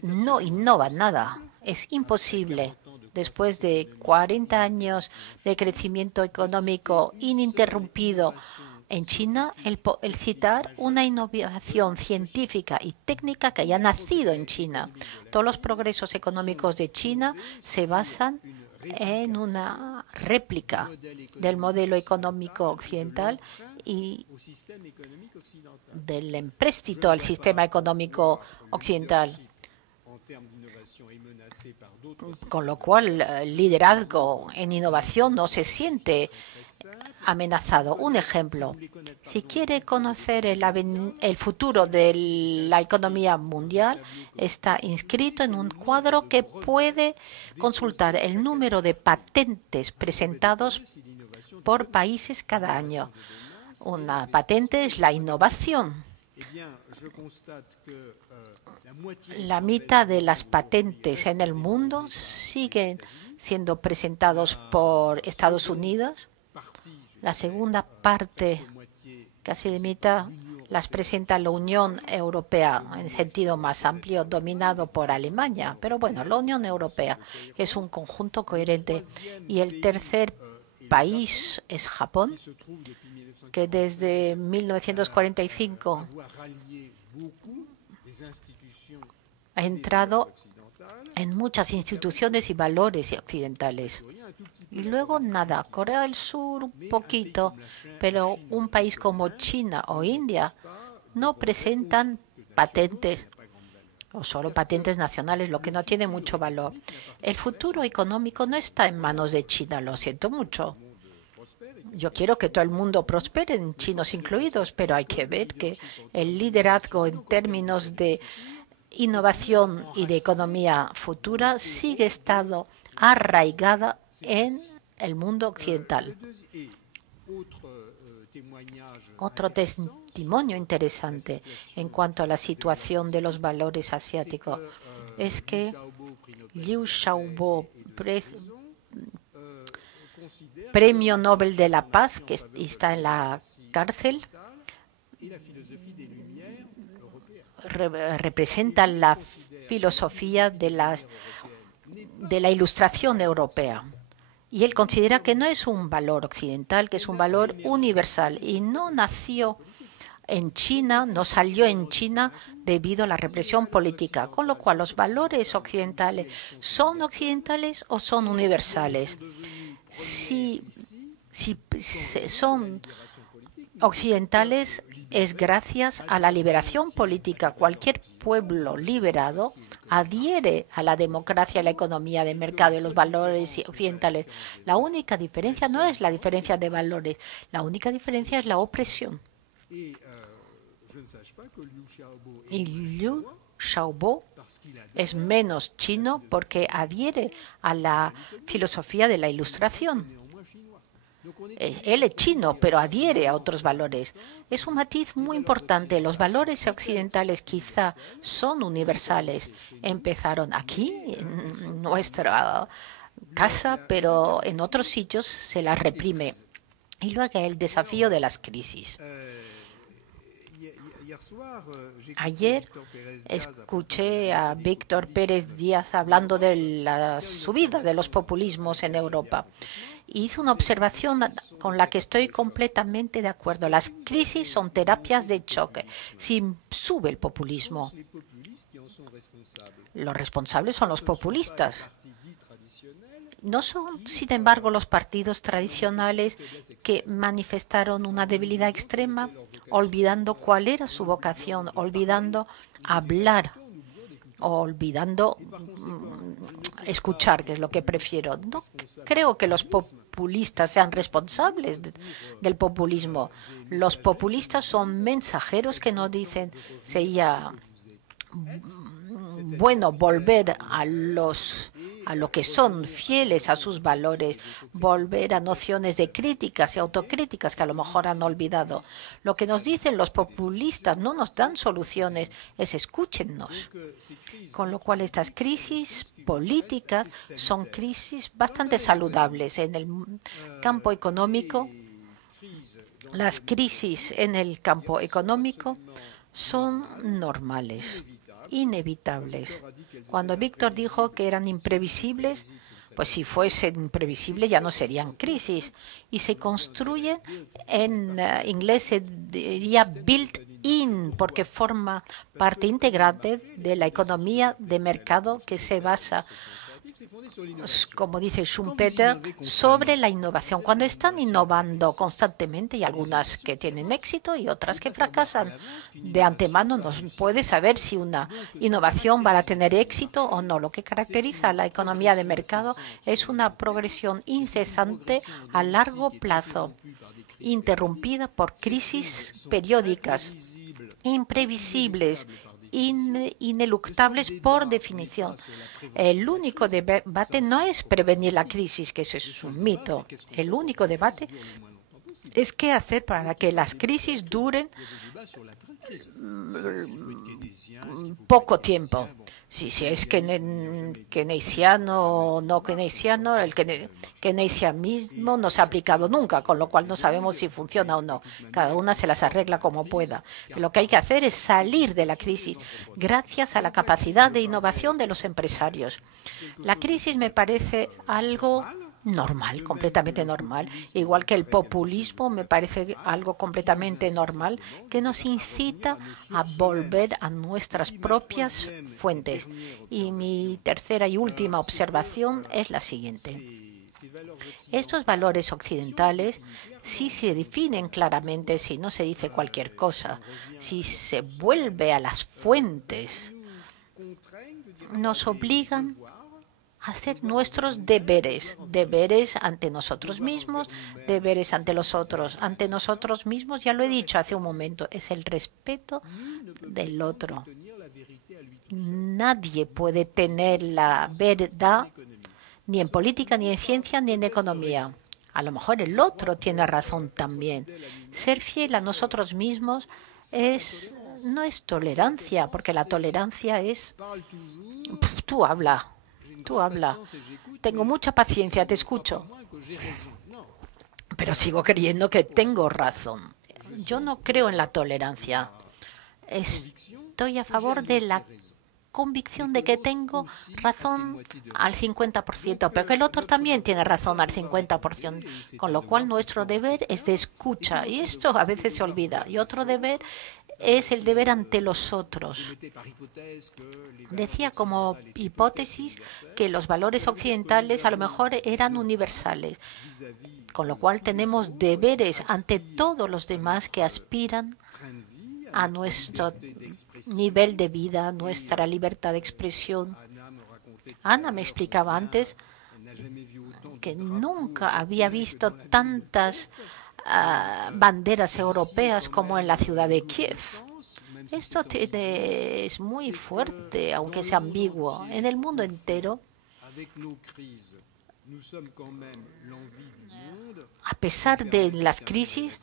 no innova nada. Es imposible, después de 40 años de crecimiento económico ininterrumpido en China, el citar una innovación científica y técnica que haya nacido en China. Todos los progresos económicos de China se basan en una réplica del modelo económico occidental y del empréstito al sistema económico occidental. Con lo cual, el liderazgo en innovación no se siente amenazado. Un ejemplo, si quiere conocer el futuro de la economía mundial, está inscrito en un cuadro que puede consultar el número de patentes presentados por países cada año. Una patente es la innovación. La mitad de las patentes en el mundo siguen siendo presentados por Estados Unidos. La segunda parte, casi la mitad, las presenta la Unión Europea en sentido más amplio, dominado por Alemania. Pero bueno, la Unión Europea es un conjunto coherente. Y el tercer país es Japón, que desde 1945 ha entrado en muchas instituciones y valores occidentales. Y luego nada, Corea del Sur un poquito, pero un país como China o India no presentan patentes o solo patentes nacionales, lo que no tiene mucho valor. El futuro económico no está en manos de China, lo siento mucho. Yo quiero que todo el mundo prospere, chinos incluidos, pero hay que ver que el liderazgo en términos de innovación y de economía futura sigue estando arraigada en el mundo occidental. Otro testimonio interesante en cuanto a la situación de los valores asiáticos es que Liu Xiaobo, Premio Nobel de la Paz, que está en la cárcel, representa la filosofía de la Ilustración europea. Y él considera que no es un valor occidental, que es un valor universal. Y no nació en China, no salió en China debido a la represión política. Con lo cual, los valores occidentales ¿son occidentales o son universales? Si son occidentales, es gracias a la liberación política. Cualquier pueblo liberado adhiere a la democracia, a la economía de mercado y los valores occidentales. La única diferencia no es la diferencia de valores, la única diferencia es la opresión. Y Liu Xiaobo es menos chino porque adhiere a la filosofía de la Ilustración. Él es chino, pero adhiere a otros valores. Es un matiz muy importante. Los valores occidentales quizá son universales. Empezaron aquí, en nuestra casa, pero en otros sitios se las reprime. Y luego el desafío de las crisis. Ayer escuché a Víctor Pérez Díaz hablando de la subida de los populismos en Europa. Hizo una observación con la que estoy completamente de acuerdo. Las crisis son terapias de choque. Si sube el populismo, los responsables son los populistas. No son, sin embargo, los partidos tradicionales que manifestaron una debilidad extrema, olvidando cuál era su vocación, olvidando hablar, olvidando escuchar, que es lo que prefiero. No creo que los populistas sean responsables del populismo. Los populistas son mensajeros que nos dicen sería bueno volver a lo que son fieles a sus valores, volver a nociones de críticas y autocríticas que a lo mejor han olvidado. Lo que nos dicen los populistas no nos dan soluciones, es escúchennos. Con lo cual estas crisis políticas son crisis bastante saludables. En el campo económico, las crisis en el campo económico son normales, inevitables. Cuando Víctor dijo que eran imprevisibles, pues si fuesen imprevisibles ya no serían crisis. Y se construyen, en inglés se diría built-in, porque forma parte integrante de la economía de mercado que se basa, como dice Schumpeter, sobre la innovación. Cuando están innovando constantemente, y algunas que tienen éxito y otras que fracasan, de antemano no puede saber si una innovación va a tener éxito o no. Lo que caracteriza a la economía de mercado es una progresión incesante a largo plazo, interrumpida por crisis periódicas, imprevisibles, ineluctables por definición. El único debate no es prevenir la crisis, que eso es un mito. El único debate es qué hacer para que las crisis duren poco tiempo. Si es keynesiano o no keynesiano, el keynesianismo no se ha aplicado nunca, con lo cual no sabemos si funciona o no. Cada una se las arregla como pueda. Pero lo que hay que hacer es salir de la crisis gracias a la capacidad de innovación de los empresarios. La crisis me parece algo normal, completamente normal, igual que el populismo me parece algo completamente normal que nos incita a volver a nuestras propias fuentes. Y mi tercera y última observación es la siguiente. Estos valores occidentales, si se definen claramente, si no se dice cualquier cosa, si se vuelve a las fuentes, nos obligan hacer nuestros deberes ante nosotros mismos, deberes ante los otros. Ante nosotros mismos, ya lo he dicho hace un momento, es el respeto del otro. Nadie puede tener la verdad ni en política, ni en ciencia, ni en economía. A lo mejor el otro tiene razón también. Ser fiel a nosotros mismos no es tolerancia, porque la tolerancia es... Tú habla. Tengo mucha paciencia, te escucho. Pero sigo creyendo que tengo razón. Yo no creo en la tolerancia. Estoy a favor de la convicción de que tengo razón al 50%, pero que el otro también tiene razón al 50%, con lo cual nuestro deber es de escucha, y esto a veces se olvida. Y otro deber es el deber ante los otros. Decía como hipótesis que los valores occidentales a lo mejor eran universales, con lo cual tenemos deberes ante todos los demás que aspiran a nuestro nivel de vida, nuestra libertad de expresión. Ana me explicaba antes que nunca había visto tantas banderas europeas como en la ciudad de Kiev. Esto es muy fuerte, aunque sea ambiguo. En el mundo entero, a pesar de las crisis,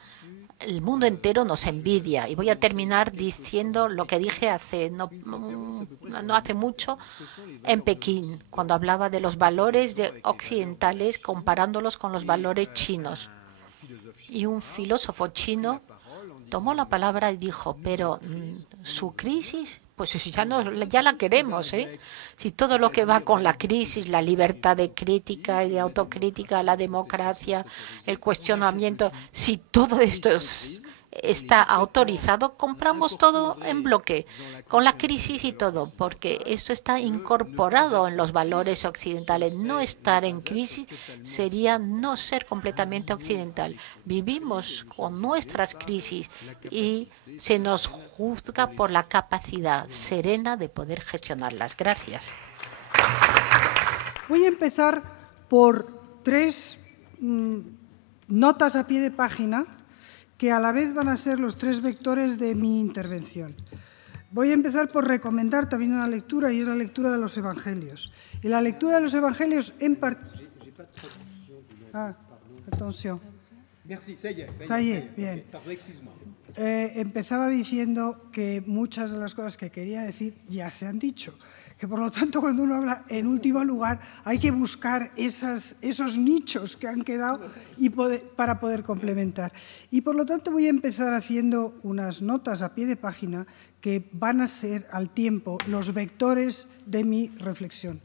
el mundo entero nos envidia. Y voy a terminar diciendo lo que dije no hace mucho en Pekín, cuando hablaba de los valores occidentales comparándolos con los valores chinos. Y un filósofo chino tomó la palabra y dijo, pero su crisis, pues ya la queremos, ¿eh? Si todo lo que va con la crisis, la libertad de crítica y de autocrítica, la democracia, el cuestionamiento, si todo esto está autorizado, compramos todo en bloque, con la crisis y todo, porque esto está incorporado en los valores occidentales. No estar en crisis sería no ser completamente occidental. Vivimos con nuestras crisis y se nos juzga por la capacidad serena de poder gestionarlas. Gracias. Voy a empezar por 3 notas a pie de página que a la vez van a ser los 3 vectores de mi intervención. Voy a empezar por recomendar también una lectura, y es la lectura de los Evangelios. Y la lectura de los Evangelios en particular... atención. Bien. Empezaba diciendo que muchas de las cosas que quería decir ya se han dicho. Que por lo tanto, cuando uno habla, en último lugar, hay que buscar esos nichos que han quedado para poder complementar. Y por lo tanto voy a empezar haciendo unas notas a pie de página que van a ser al tiempo los vectores de mi reflexión.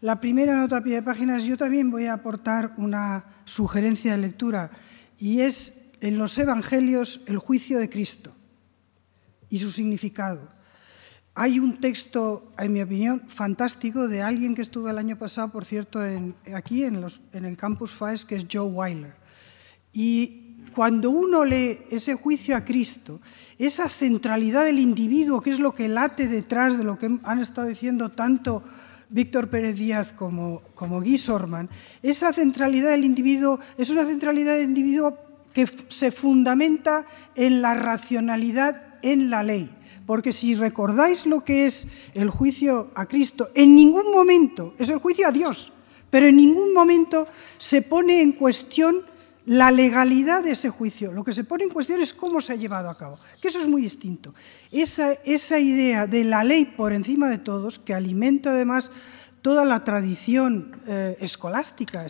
La primera nota a pie de página es: yo también voy a aportar una sugerencia de lectura, y es en los Evangelios el juicio de Cristo y su significado. Hay un texto, en mi opinión, fantástico de alguien que estuvo el año pasado, por cierto, aquí en el Campus FAES, que es Joe Weiler. Y cuando uno lee ese juicio a Cristo, esa centralidad del individuo, que es lo que late detrás de lo que han estado diciendo tanto Víctor Pérez Díaz como Guy Sorman, esa centralidad del individuo es una centralidad del individuo que se fundamenta en la racionalidad, en la ley. Porque si recordáis lo que es el juicio a Cristo, en ningún momento, es el juicio a Dios, pero en ningún momento se pone en cuestión la legalidad de ese juicio. Lo que se pone en cuestión es cómo se ha llevado a cabo, que eso es muy distinto. Esa idea de la ley por encima de todos, que alimenta además toda la tradición escolástica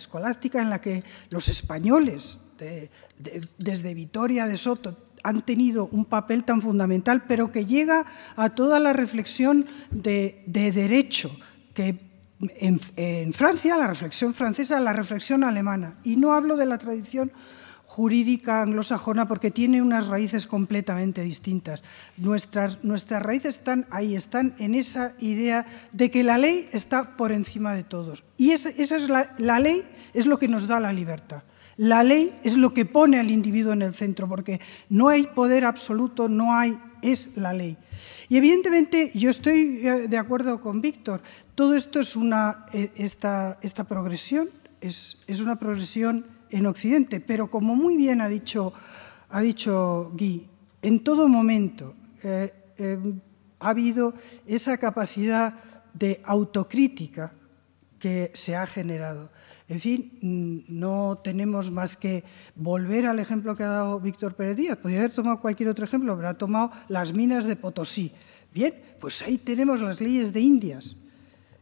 en la que los españoles, desde Vitoria de Soto, han tenido un papel tan fundamental, pero que llega a toda la reflexión de derecho, que en Francia, la reflexión francesa, la reflexión alemana. Y no hablo de la tradición jurídica anglosajona porque tiene unas raíces completamente distintas. Nuestras raíces están ahí, están en esa idea de que la ley está por encima de todos. Y esa es la ley es lo que nos da la libertad. La ley es lo que pone al individuo en el centro, porque no hay poder absoluto, es la ley. Y evidentemente yo estoy de acuerdo con Víctor, todo esto es esta progresión, es una progresión en Occidente, pero como muy bien ha dicho Guy, en todo momento ha habido esa capacidad de autocrítica que se ha generado. En fin, no tenemos más que volver al ejemplo que ha dado Víctor Pérez Díaz. Podría haber tomado cualquier otro ejemplo, pero ha tomado las minas de Potosí. Bien, pues ahí tenemos las leyes de Indias.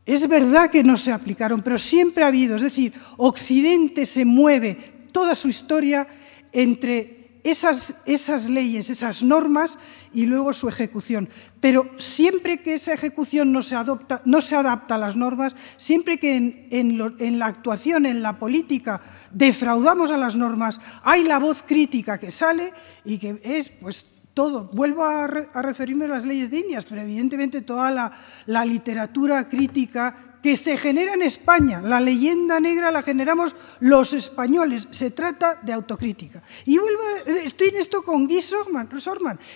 Es verdad que no se aplicaron, pero siempre ha habido. Es decir, Occidente se mueve toda su historia entre esas leyes, esas normas y luego su ejecución. Pero siempre que esa ejecución no se adapta a las normas, siempre que en la actuación, en la política, defraudamos a las normas, hay la voz crítica que sale y que es pues todo. Vuelvo a referirme a las leyes de Indias, pero evidentemente toda la literatura crítica que se genera en España, la leyenda negra la generamos los españoles, se trata de autocrítica. Y estoy en esto con Guy Sorman,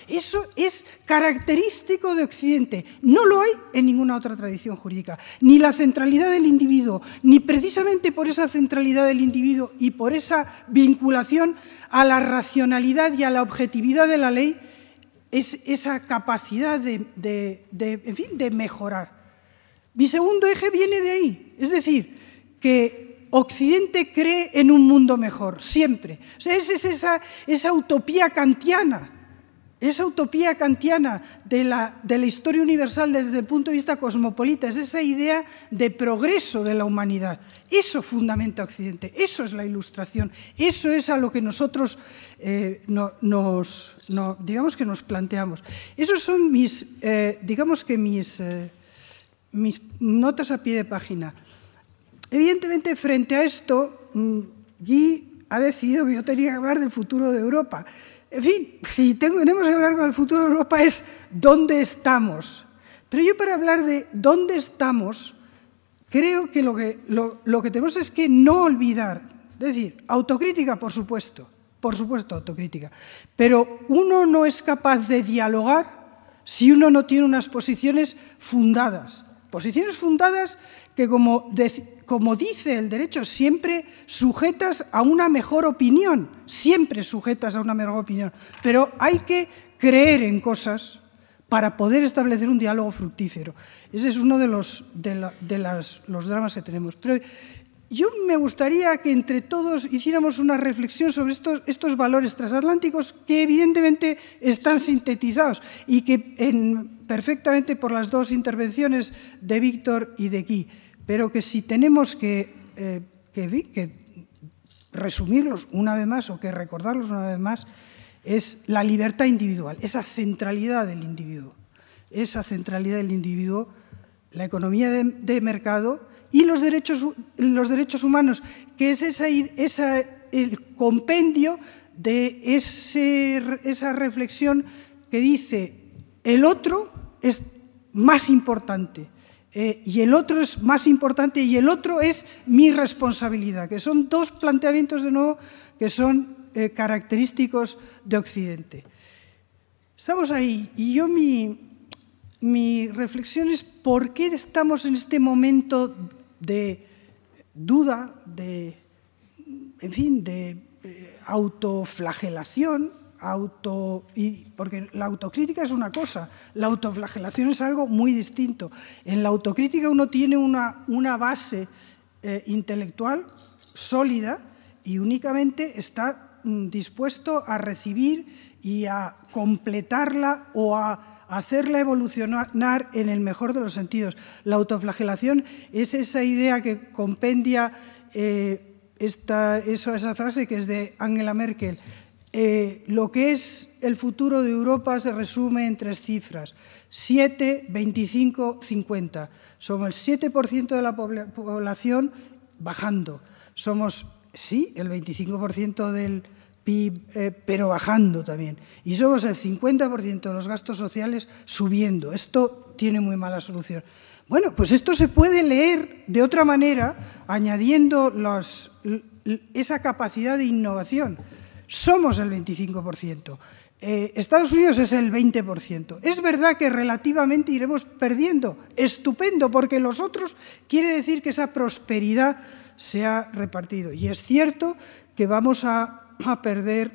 eso es característico de Occidente, no lo hay en ninguna otra tradición jurídica, ni la centralidad del individuo, ni precisamente por esa centralidad del individuo y por esa vinculación a la racionalidad y a la objetividad de la ley, es esa capacidad en fin, de mejorar. Mi segundo eje viene de ahí, es decir, que Occidente cree en un mundo mejor, siempre. O sea, es esa utopía kantiana de la historia universal desde el punto de vista cosmopolita, es esa idea de progreso de la humanidad. Eso fundamenta Occidente, eso es la Ilustración, eso es a lo que nosotros digamos que nos planteamos. Esos son mis notas a pie de página. Evidentemente, frente a esto, Guy ha decidido que yo tenía que hablar del futuro de Europa. En fin, si tenemos que hablar del futuro de Europa es dónde estamos. Pero yo, para hablar de dónde estamos, creo que lo que tenemos es que no olvidar, es decir, autocrítica, por supuesto autocrítica, pero uno no es capaz de dialogar si uno no tiene unas posiciones fundadas. Posiciones fundadas que, como dice el derecho, siempre sujetas a una mejor opinión, pero hay que creer en cosas para poder establecer un diálogo fructífero. Ese es uno de los dramas que tenemos. Pero yo me gustaría que entre todos hiciéramos una reflexión sobre estos valores transatlánticos que evidentemente están sintetizados y que perfectamente por las dos intervenciones de Víctor y de Guy, pero que si tenemos que resumirlos una vez más o que recordarlos una vez más, es la libertad individual, esa centralidad del individuo, la economía de mercado y los derechos humanos, que es el compendio de esa reflexión que dice el otro es más importante y el otro es más importante y el otro es mi responsabilidad, que son dos planteamientos de nuevo que son característicos de Occidente. Estamos ahí y yo mi reflexión es por qué estamos en este momento de duda, de autoflagelación, porque la autocrítica es una cosa, la autoflagelación es algo muy distinto. En la autocrítica uno tiene una base intelectual sólida y únicamente está dispuesto a recibir y a completarla o a hacerla evolucionar en el mejor de los sentidos. La autoflagelación es esa idea que compendia esa frase que es de Angela Merkel. Lo que es el futuro de Europa se resume en tres cifras: 7, 25, 50. Somos el 7% de la población bajando. Somos, sí, el 25% del PIB, pero bajando también. Y somos el 50% de los gastos sociales subiendo. Esto tiene muy mala solución. Bueno, pues esto se puede leer de otra manera, añadiendo esa capacidad de innovación. Somos el 25%. Estados Unidos es el 20%. Es verdad que relativamente iremos perdiendo. Estupendo, porque los otros quiere decir que esa prosperidad se ha repartido. Y es cierto que vamos a perder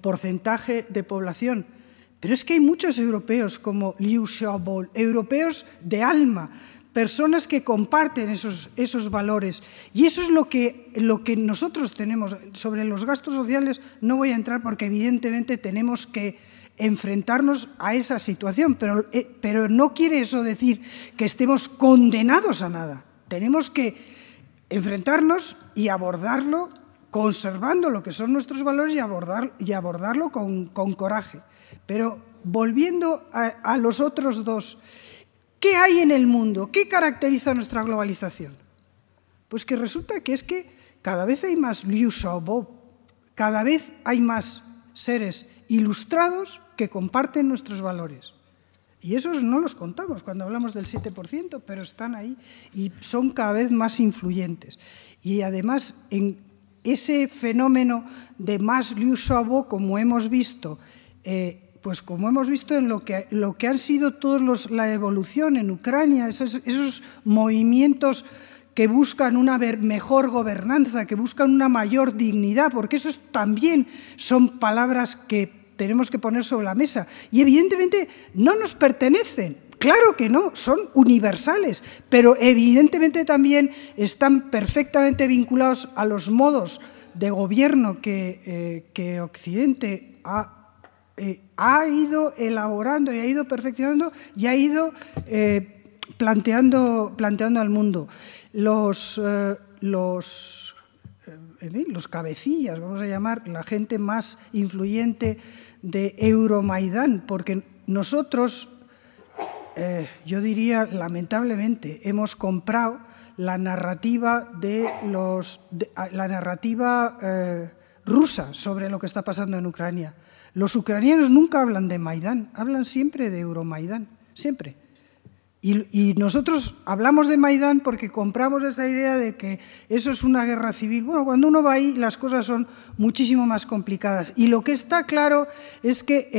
porcentaje de población. Pero es que hay muchos europeos como Liu Xiaobo, europeos de alma, personas que comparten esos valores. Y eso es lo que nosotros tenemos. Sobre los gastos sociales no voy a entrar porque evidentemente tenemos que enfrentarnos a esa situación, pero no quiere eso decir que estemos condenados a nada. Tenemos que enfrentarnos y abordarlo conservando lo que son nuestros valores y abordarlo con coraje. Pero volviendo a los otros dos, ¿qué hay en el mundo? ¿Qué caracteriza nuestra globalización? Pues que resulta que es que cada vez hay más Liu Xiaobo, cada vez hay más seres ilustrados que comparten nuestros valores. Y esos no los contamos cuando hablamos del 7%, pero están ahí y son cada vez más influyentes. Y además, en ese fenómeno de más Liu Xiaobo, como hemos visto, pues como hemos visto en lo que han sido todos la evolución en Ucrania, esos movimientos que buscan una mejor gobernanza, que buscan una mayor dignidad, porque esos también son palabras que tenemos que poner sobre la mesa. Y evidentemente no nos pertenecen, claro que no, son universales, pero evidentemente también están perfectamente vinculados a los modos de gobierno que Occidente ha ido elaborando y ha ido perfeccionando y ha ido planteando al mundo. Los cabecillas, vamos a llamar, la gente más influyente de Euromaidán, porque nosotros, yo diría lamentablemente, hemos comprado la narrativa rusa sobre lo que está pasando en Ucrania. Los ucranianos nunca hablan de Maidán, hablan siempre de Euromaidán, siempre. Y nosotros hablamos de Maidán porque compramos esa idea de que eso es una guerra civil. Bueno, cuando uno va ahí las cosas son muchísimo más complicadas. Y lo que está claro es que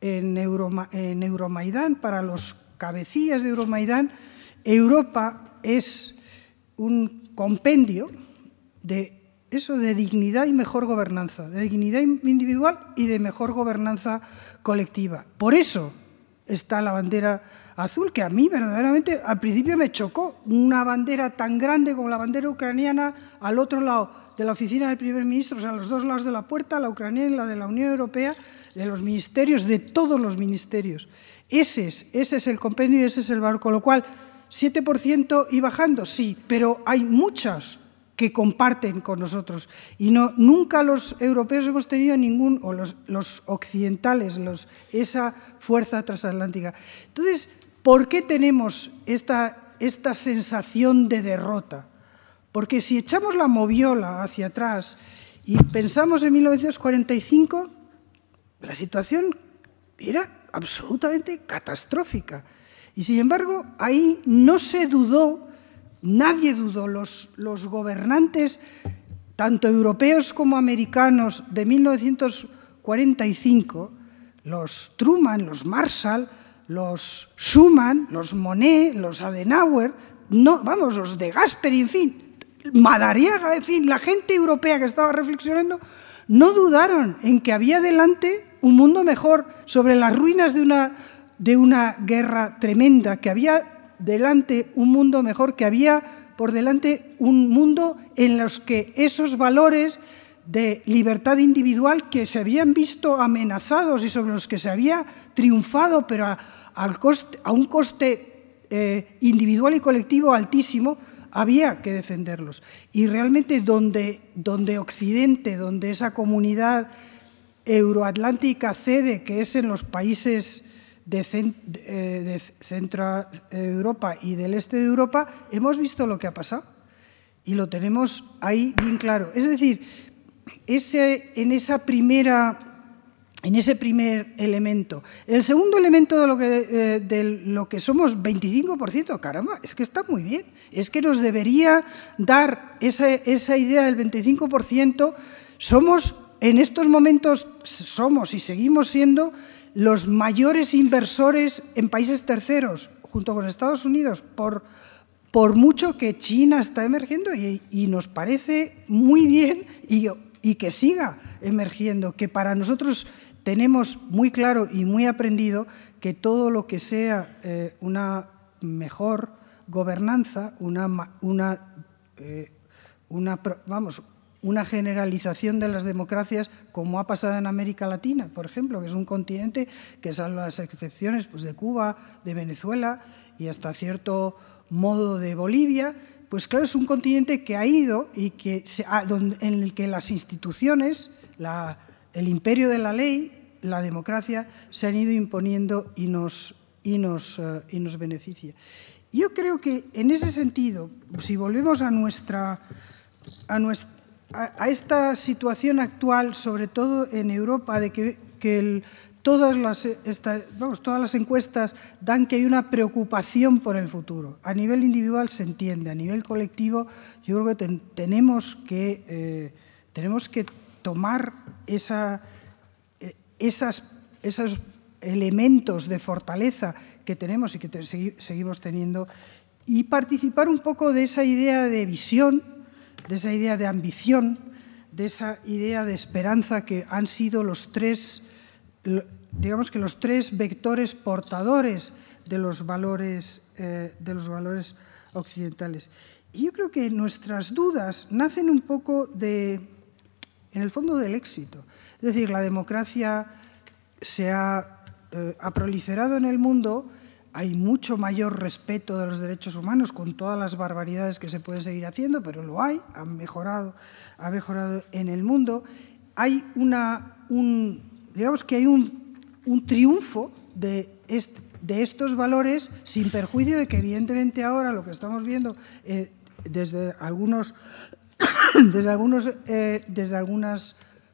en Euromaidán, para los cabecillas de Euromaidán, Europa es un compendio de eso, de dignidad y mejor gobernanza, de dignidad individual y de mejor gobernanza colectiva. Por eso está la bandera azul, que a mí verdaderamente al principio me chocó, una bandera tan grande como la bandera ucraniana al otro lado de la oficina del primer ministro, o sea, a los dos lados de la puerta, la ucraniana y la de la Unión Europea, de los ministerios, de todos los ministerios. Ese es el compendio y ese es el valor, con lo cual 7% y bajando, sí, pero hay muchas que comparten con nosotros. Y nunca los europeos hemos tenido ningún, o los occidentales, esa fuerza transatlántica. Entonces, ¿por qué tenemos esta sensación de derrota? Porque si echamos la moviola hacia atrás y pensamos en 1945, la situación era absolutamente catastrófica. Y sin embargo, ahí no se dudó. Nadie dudó, los gobernantes, tanto europeos como americanos, de 1945, los Truman, los Marshall, los Schuman, los Monnet, los Adenauer, los de Gasperi, en fin, Madariaga, en fin, la gente europea que estaba reflexionando, no dudaron en que había delante un mundo mejor, sobre las ruinas de una guerra tremenda, que había delante un mundo mejor, que había por delante un mundo en los que esos valores de libertad individual que se habían visto amenazados y sobre los que se había triunfado, pero a un coste individual y colectivo altísimo, había que defenderlos. Y realmente donde Occidente, donde esa comunidad euroatlántica cede, que es en los países de Centro Europa y del este de Europa, hemos visto lo que ha pasado y lo tenemos ahí bien claro. Es decir, en ese primer elemento. El segundo elemento de lo que somos 25%, caramba, es que está muy bien. Es que nos debería dar esa idea del 25%. En estos momentos somos y seguimos siendo los mayores inversores en países terceros, junto con Estados Unidos, por mucho que China está emergiendo y nos parece muy bien y que siga emergiendo, que para nosotros tenemos muy claro y muy aprendido que todo lo que sea una mejor gobernanza, una generalización de las democracias, como ha pasado en América Latina, por ejemplo, que es un continente que, salvo las excepciones pues, de Cuba, de Venezuela y hasta cierto modo de Bolivia, pues claro, es un continente que ha ido y en el que las instituciones, el imperio de la ley, la democracia, se han ido imponiendo y nos beneficia. Yo creo que en ese sentido, si volvemos a esta situación actual, sobre todo en Europa, de que todas las encuestas dan que hay una preocupación por el futuro. A nivel individual se entiende, a nivel colectivo yo creo que tenemos que tomar esos elementos de fortaleza que tenemos y que seguimos teniendo y participar un poco de esa idea de visión, de esa idea de ambición, de esa idea de esperanza que han sido los tres vectores portadores de los valores occidentales. Y yo creo que nuestras dudas nacen un poco en el fondo del éxito. Es decir, la democracia ha proliferado en el mundo, hay mucho mayor respeto de los derechos humanos con todas las barbaridades que se pueden seguir haciendo, pero lo hay, ha mejorado en el mundo. Hay digamos que hay un triunfo de estos valores, sin perjuicio de que evidentemente ahora lo que estamos viendo desde algunas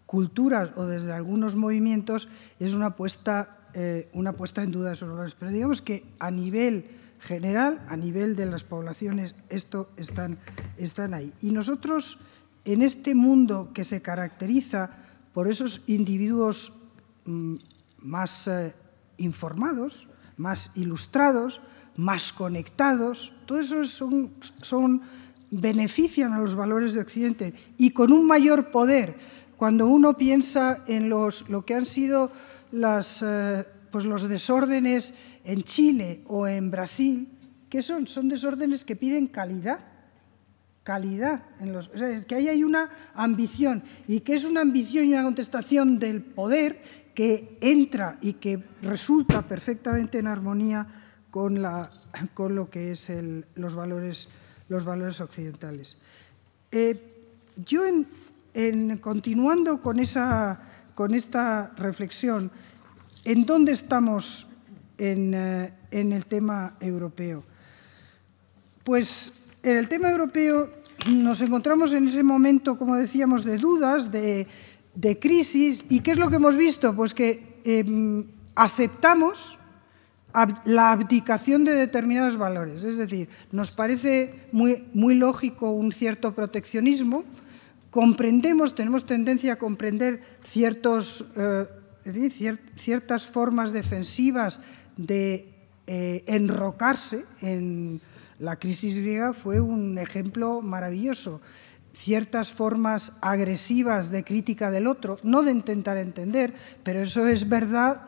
culturas o desde algunos movimientos es una puesta en duda de esos valores. Pero digamos que a nivel general, a nivel de las poblaciones, están ahí. Y nosotros, en este mundo que se caracteriza por esos individuos más informados, más ilustrados, más conectados, todo eso benefician a los valores de Occidente y con un mayor poder. Cuando uno piensa en lo que han sido los desórdenes en Chile o en Brasil, ¿qué son? Son desórdenes que piden calidad. Es que ahí hay una ambición, y que es una ambición y una contestación del poder que entra y que resulta perfectamente en armonía con lo que es los valores occidentales. Yo, continuando con esta reflexión, ¿en dónde estamos en el tema europeo? Pues en el tema europeo nos encontramos en ese momento, como decíamos, de dudas, de crisis. ¿Y qué es lo que hemos visto? Pues que aceptamos la abdicación de determinados valores. Es decir, nos parece muy lógico un cierto proteccionismo. Tenemos tendencia a comprender ciertas formas defensivas de enrocarse en la crisis griega. Fue un ejemplo maravilloso. Ciertas formas agresivas de crítica del otro, no de intentar entender, pero eso es verdad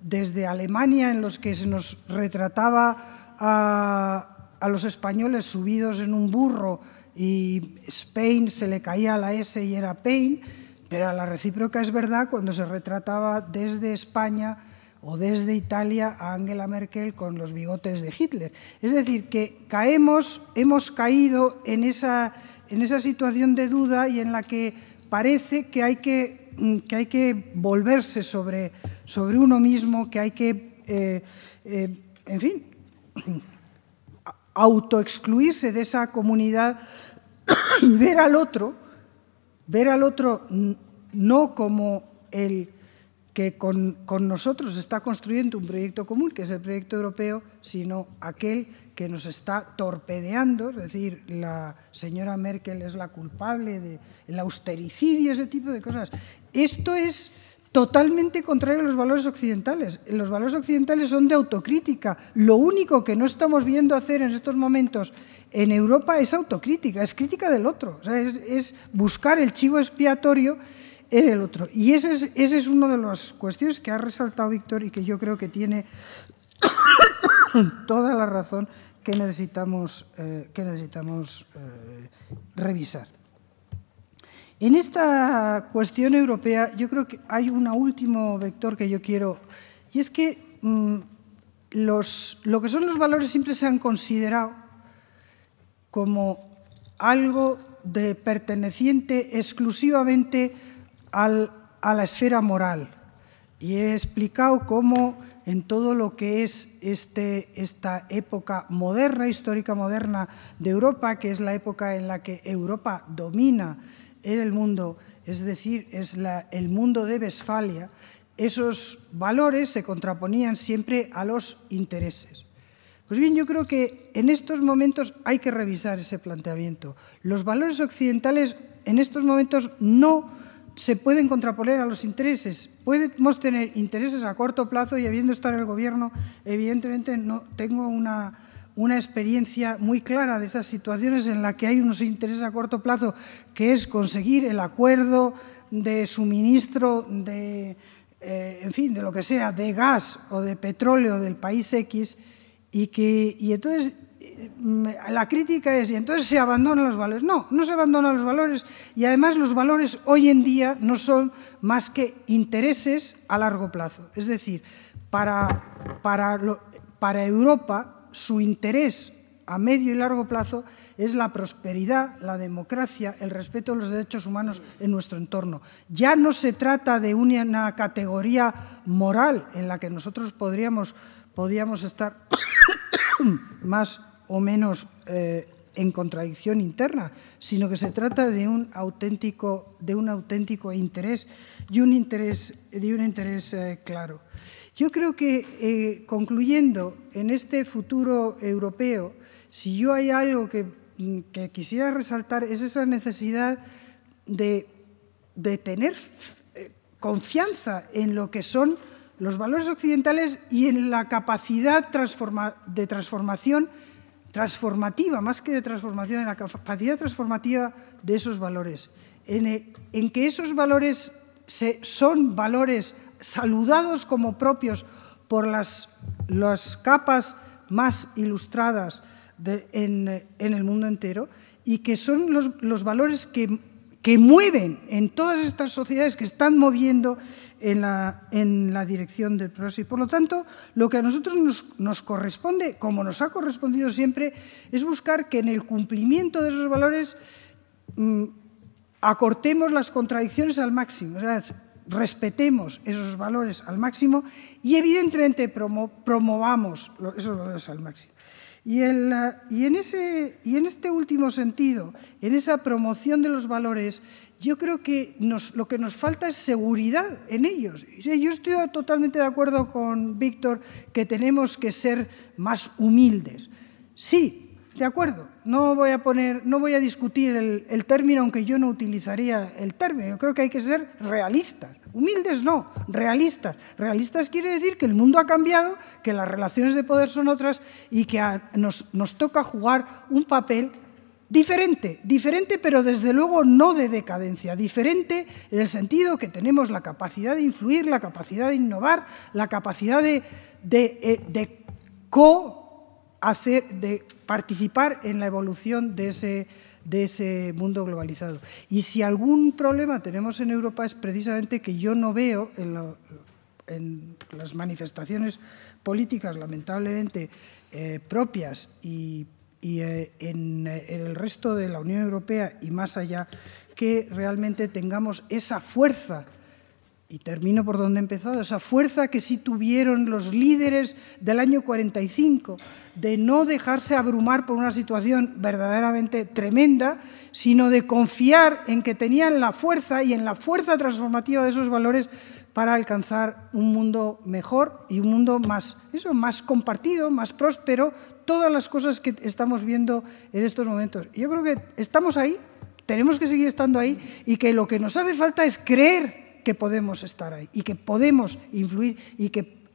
desde Alemania, en los que se nos retrataba a los españoles subidos en un burro y Spain se le caía la S y era Pain, pero a la recíproca es verdad cuando se retrataba desde España o desde Italia a Angela Merkel con los bigotes de Hitler. Es decir, que hemos caído en esa situación de duda y en la que parece que hay que volverse sobre uno mismo, que hay que, en fin, autoexcluirse de esa comunidad y ver al otro no como el que con nosotros está construyendo un proyecto común, que es el proyecto europeo, sino aquel que nos está torpedeando. Es decir, la señora Merkel es la culpable del austericidio, ese tipo de cosas. Esto es totalmente contrario a los valores occidentales. Los valores occidentales son de autocrítica. Lo único que no estamos viendo hacer en estos momentos en Europa es autocrítica, es crítica del otro. O sea, es buscar el chivo expiatorio en el otro. Y ese es una de las cuestiones que ha resaltado Víctor y que yo creo que tiene toda la razón que necesitamos revisar. En esta cuestión europea yo creo que hay un último vector que yo quiero, y es que lo que son los valores siempre se han considerado como algo perteneciente exclusivamente a la esfera moral. Y he explicado cómo en todo lo que es esta época moderna, histórica moderna de Europa, que es la época en la que Europa domina en el mundo, es decir, es el mundo de Westfalia, esos valores se contraponían siempre a los intereses. Pues bien, yo creo que en estos momentos hay que revisar ese planteamiento. Los valores occidentales en estos momentos no se pueden contraponer a los intereses. Podemos tener intereses a corto plazo y, habiendo estado en el gobierno, evidentemente no tengo una experiencia muy clara de esas situaciones en las que hay unos intereses a corto plazo, que es conseguir el acuerdo de suministro en fin, de lo que sea, de gas o de petróleo del país X, y entonces la crítica es, ¿y entonces se abandonan los valores? No, no se abandonan los valores, y además los valores hoy en día no son más que intereses a largo plazo. Es decir, para Europa, su interés a medio y largo plazo es la prosperidad, la democracia, el respeto a los derechos humanos en nuestro entorno. Ya no se trata de una categoría moral en la que nosotros podríamos estar más o menos en contradicción interna, sino que se trata de un auténtico interés y un interés claro. Yo creo que, concluyendo, en este futuro europeo, si yo hay algo que quisiera resaltar, es esa necesidad de tener confianza en lo que son los valores occidentales y en la capacidad de transformación, transformativa, más que de transformación, en la capacidad transformativa de esos valores, en que esos valores son valores saludados como propios por las capas más ilustradas en el mundo entero, y que son los valores que mueven en todas estas sociedades, que están moviendo en la dirección del progreso. Y, por lo tanto, lo que a nosotros nos corresponde, como nos ha correspondido siempre, es buscar que en el cumplimiento de esos valores acortemos las contradicciones al máximo, o sea, respetemos esos valores al máximo y, evidentemente, promovamos esos valores al máximo. Y en este último sentido, en esa promoción de los valores, yo creo que lo que nos falta es seguridad en ellos. Yo estoy totalmente de acuerdo con Víctor que tenemos que ser más humildes. Sí, de acuerdo, no voy a discutir el término, aunque yo no utilizaría el término. Yo creo que hay que ser realistas. Humildes no, realistas. Realistas quiere decir que el mundo ha cambiado, que las relaciones de poder son otras y que nos toca jugar un papel diferente, pero desde luego no de decadencia, diferente en el sentido que tenemos la capacidad de influir, la capacidad de innovar, la capacidad de participar en la evolución de ese mundo globalizado. Y si algún problema tenemos en Europa es precisamente que yo no veo en las manifestaciones políticas, lamentablemente, propias y en el resto de la Unión Europea y más allá, que realmente tengamos esa fuerza, y termino por donde he empezado, esa fuerza que sí tuvieron los líderes del año 45, de no dejarse abrumar por una situación verdaderamente tremenda, sino de confiar en que tenían la fuerza y en la fuerza transformativa de esos valores para alcanzar un mundo mejor y un mundo más compartido, más próspero, todas las cosas que estamos viendo en estos momentos. Yo creo que estamos ahí, tenemos que seguir estando ahí, y que lo que nos hace falta es creer que podemos estar ahí y que podemos influir y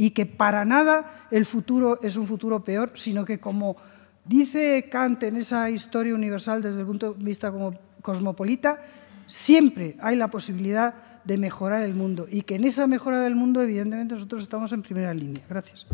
que para nada el futuro es un futuro peor, sino que, como dice Kant en esa historia universal desde el punto de vista cosmopolita, siempre hay la posibilidad de mejorar el mundo y que en esa mejora del mundo, evidentemente, nosotros estamos en primera línea. Gracias.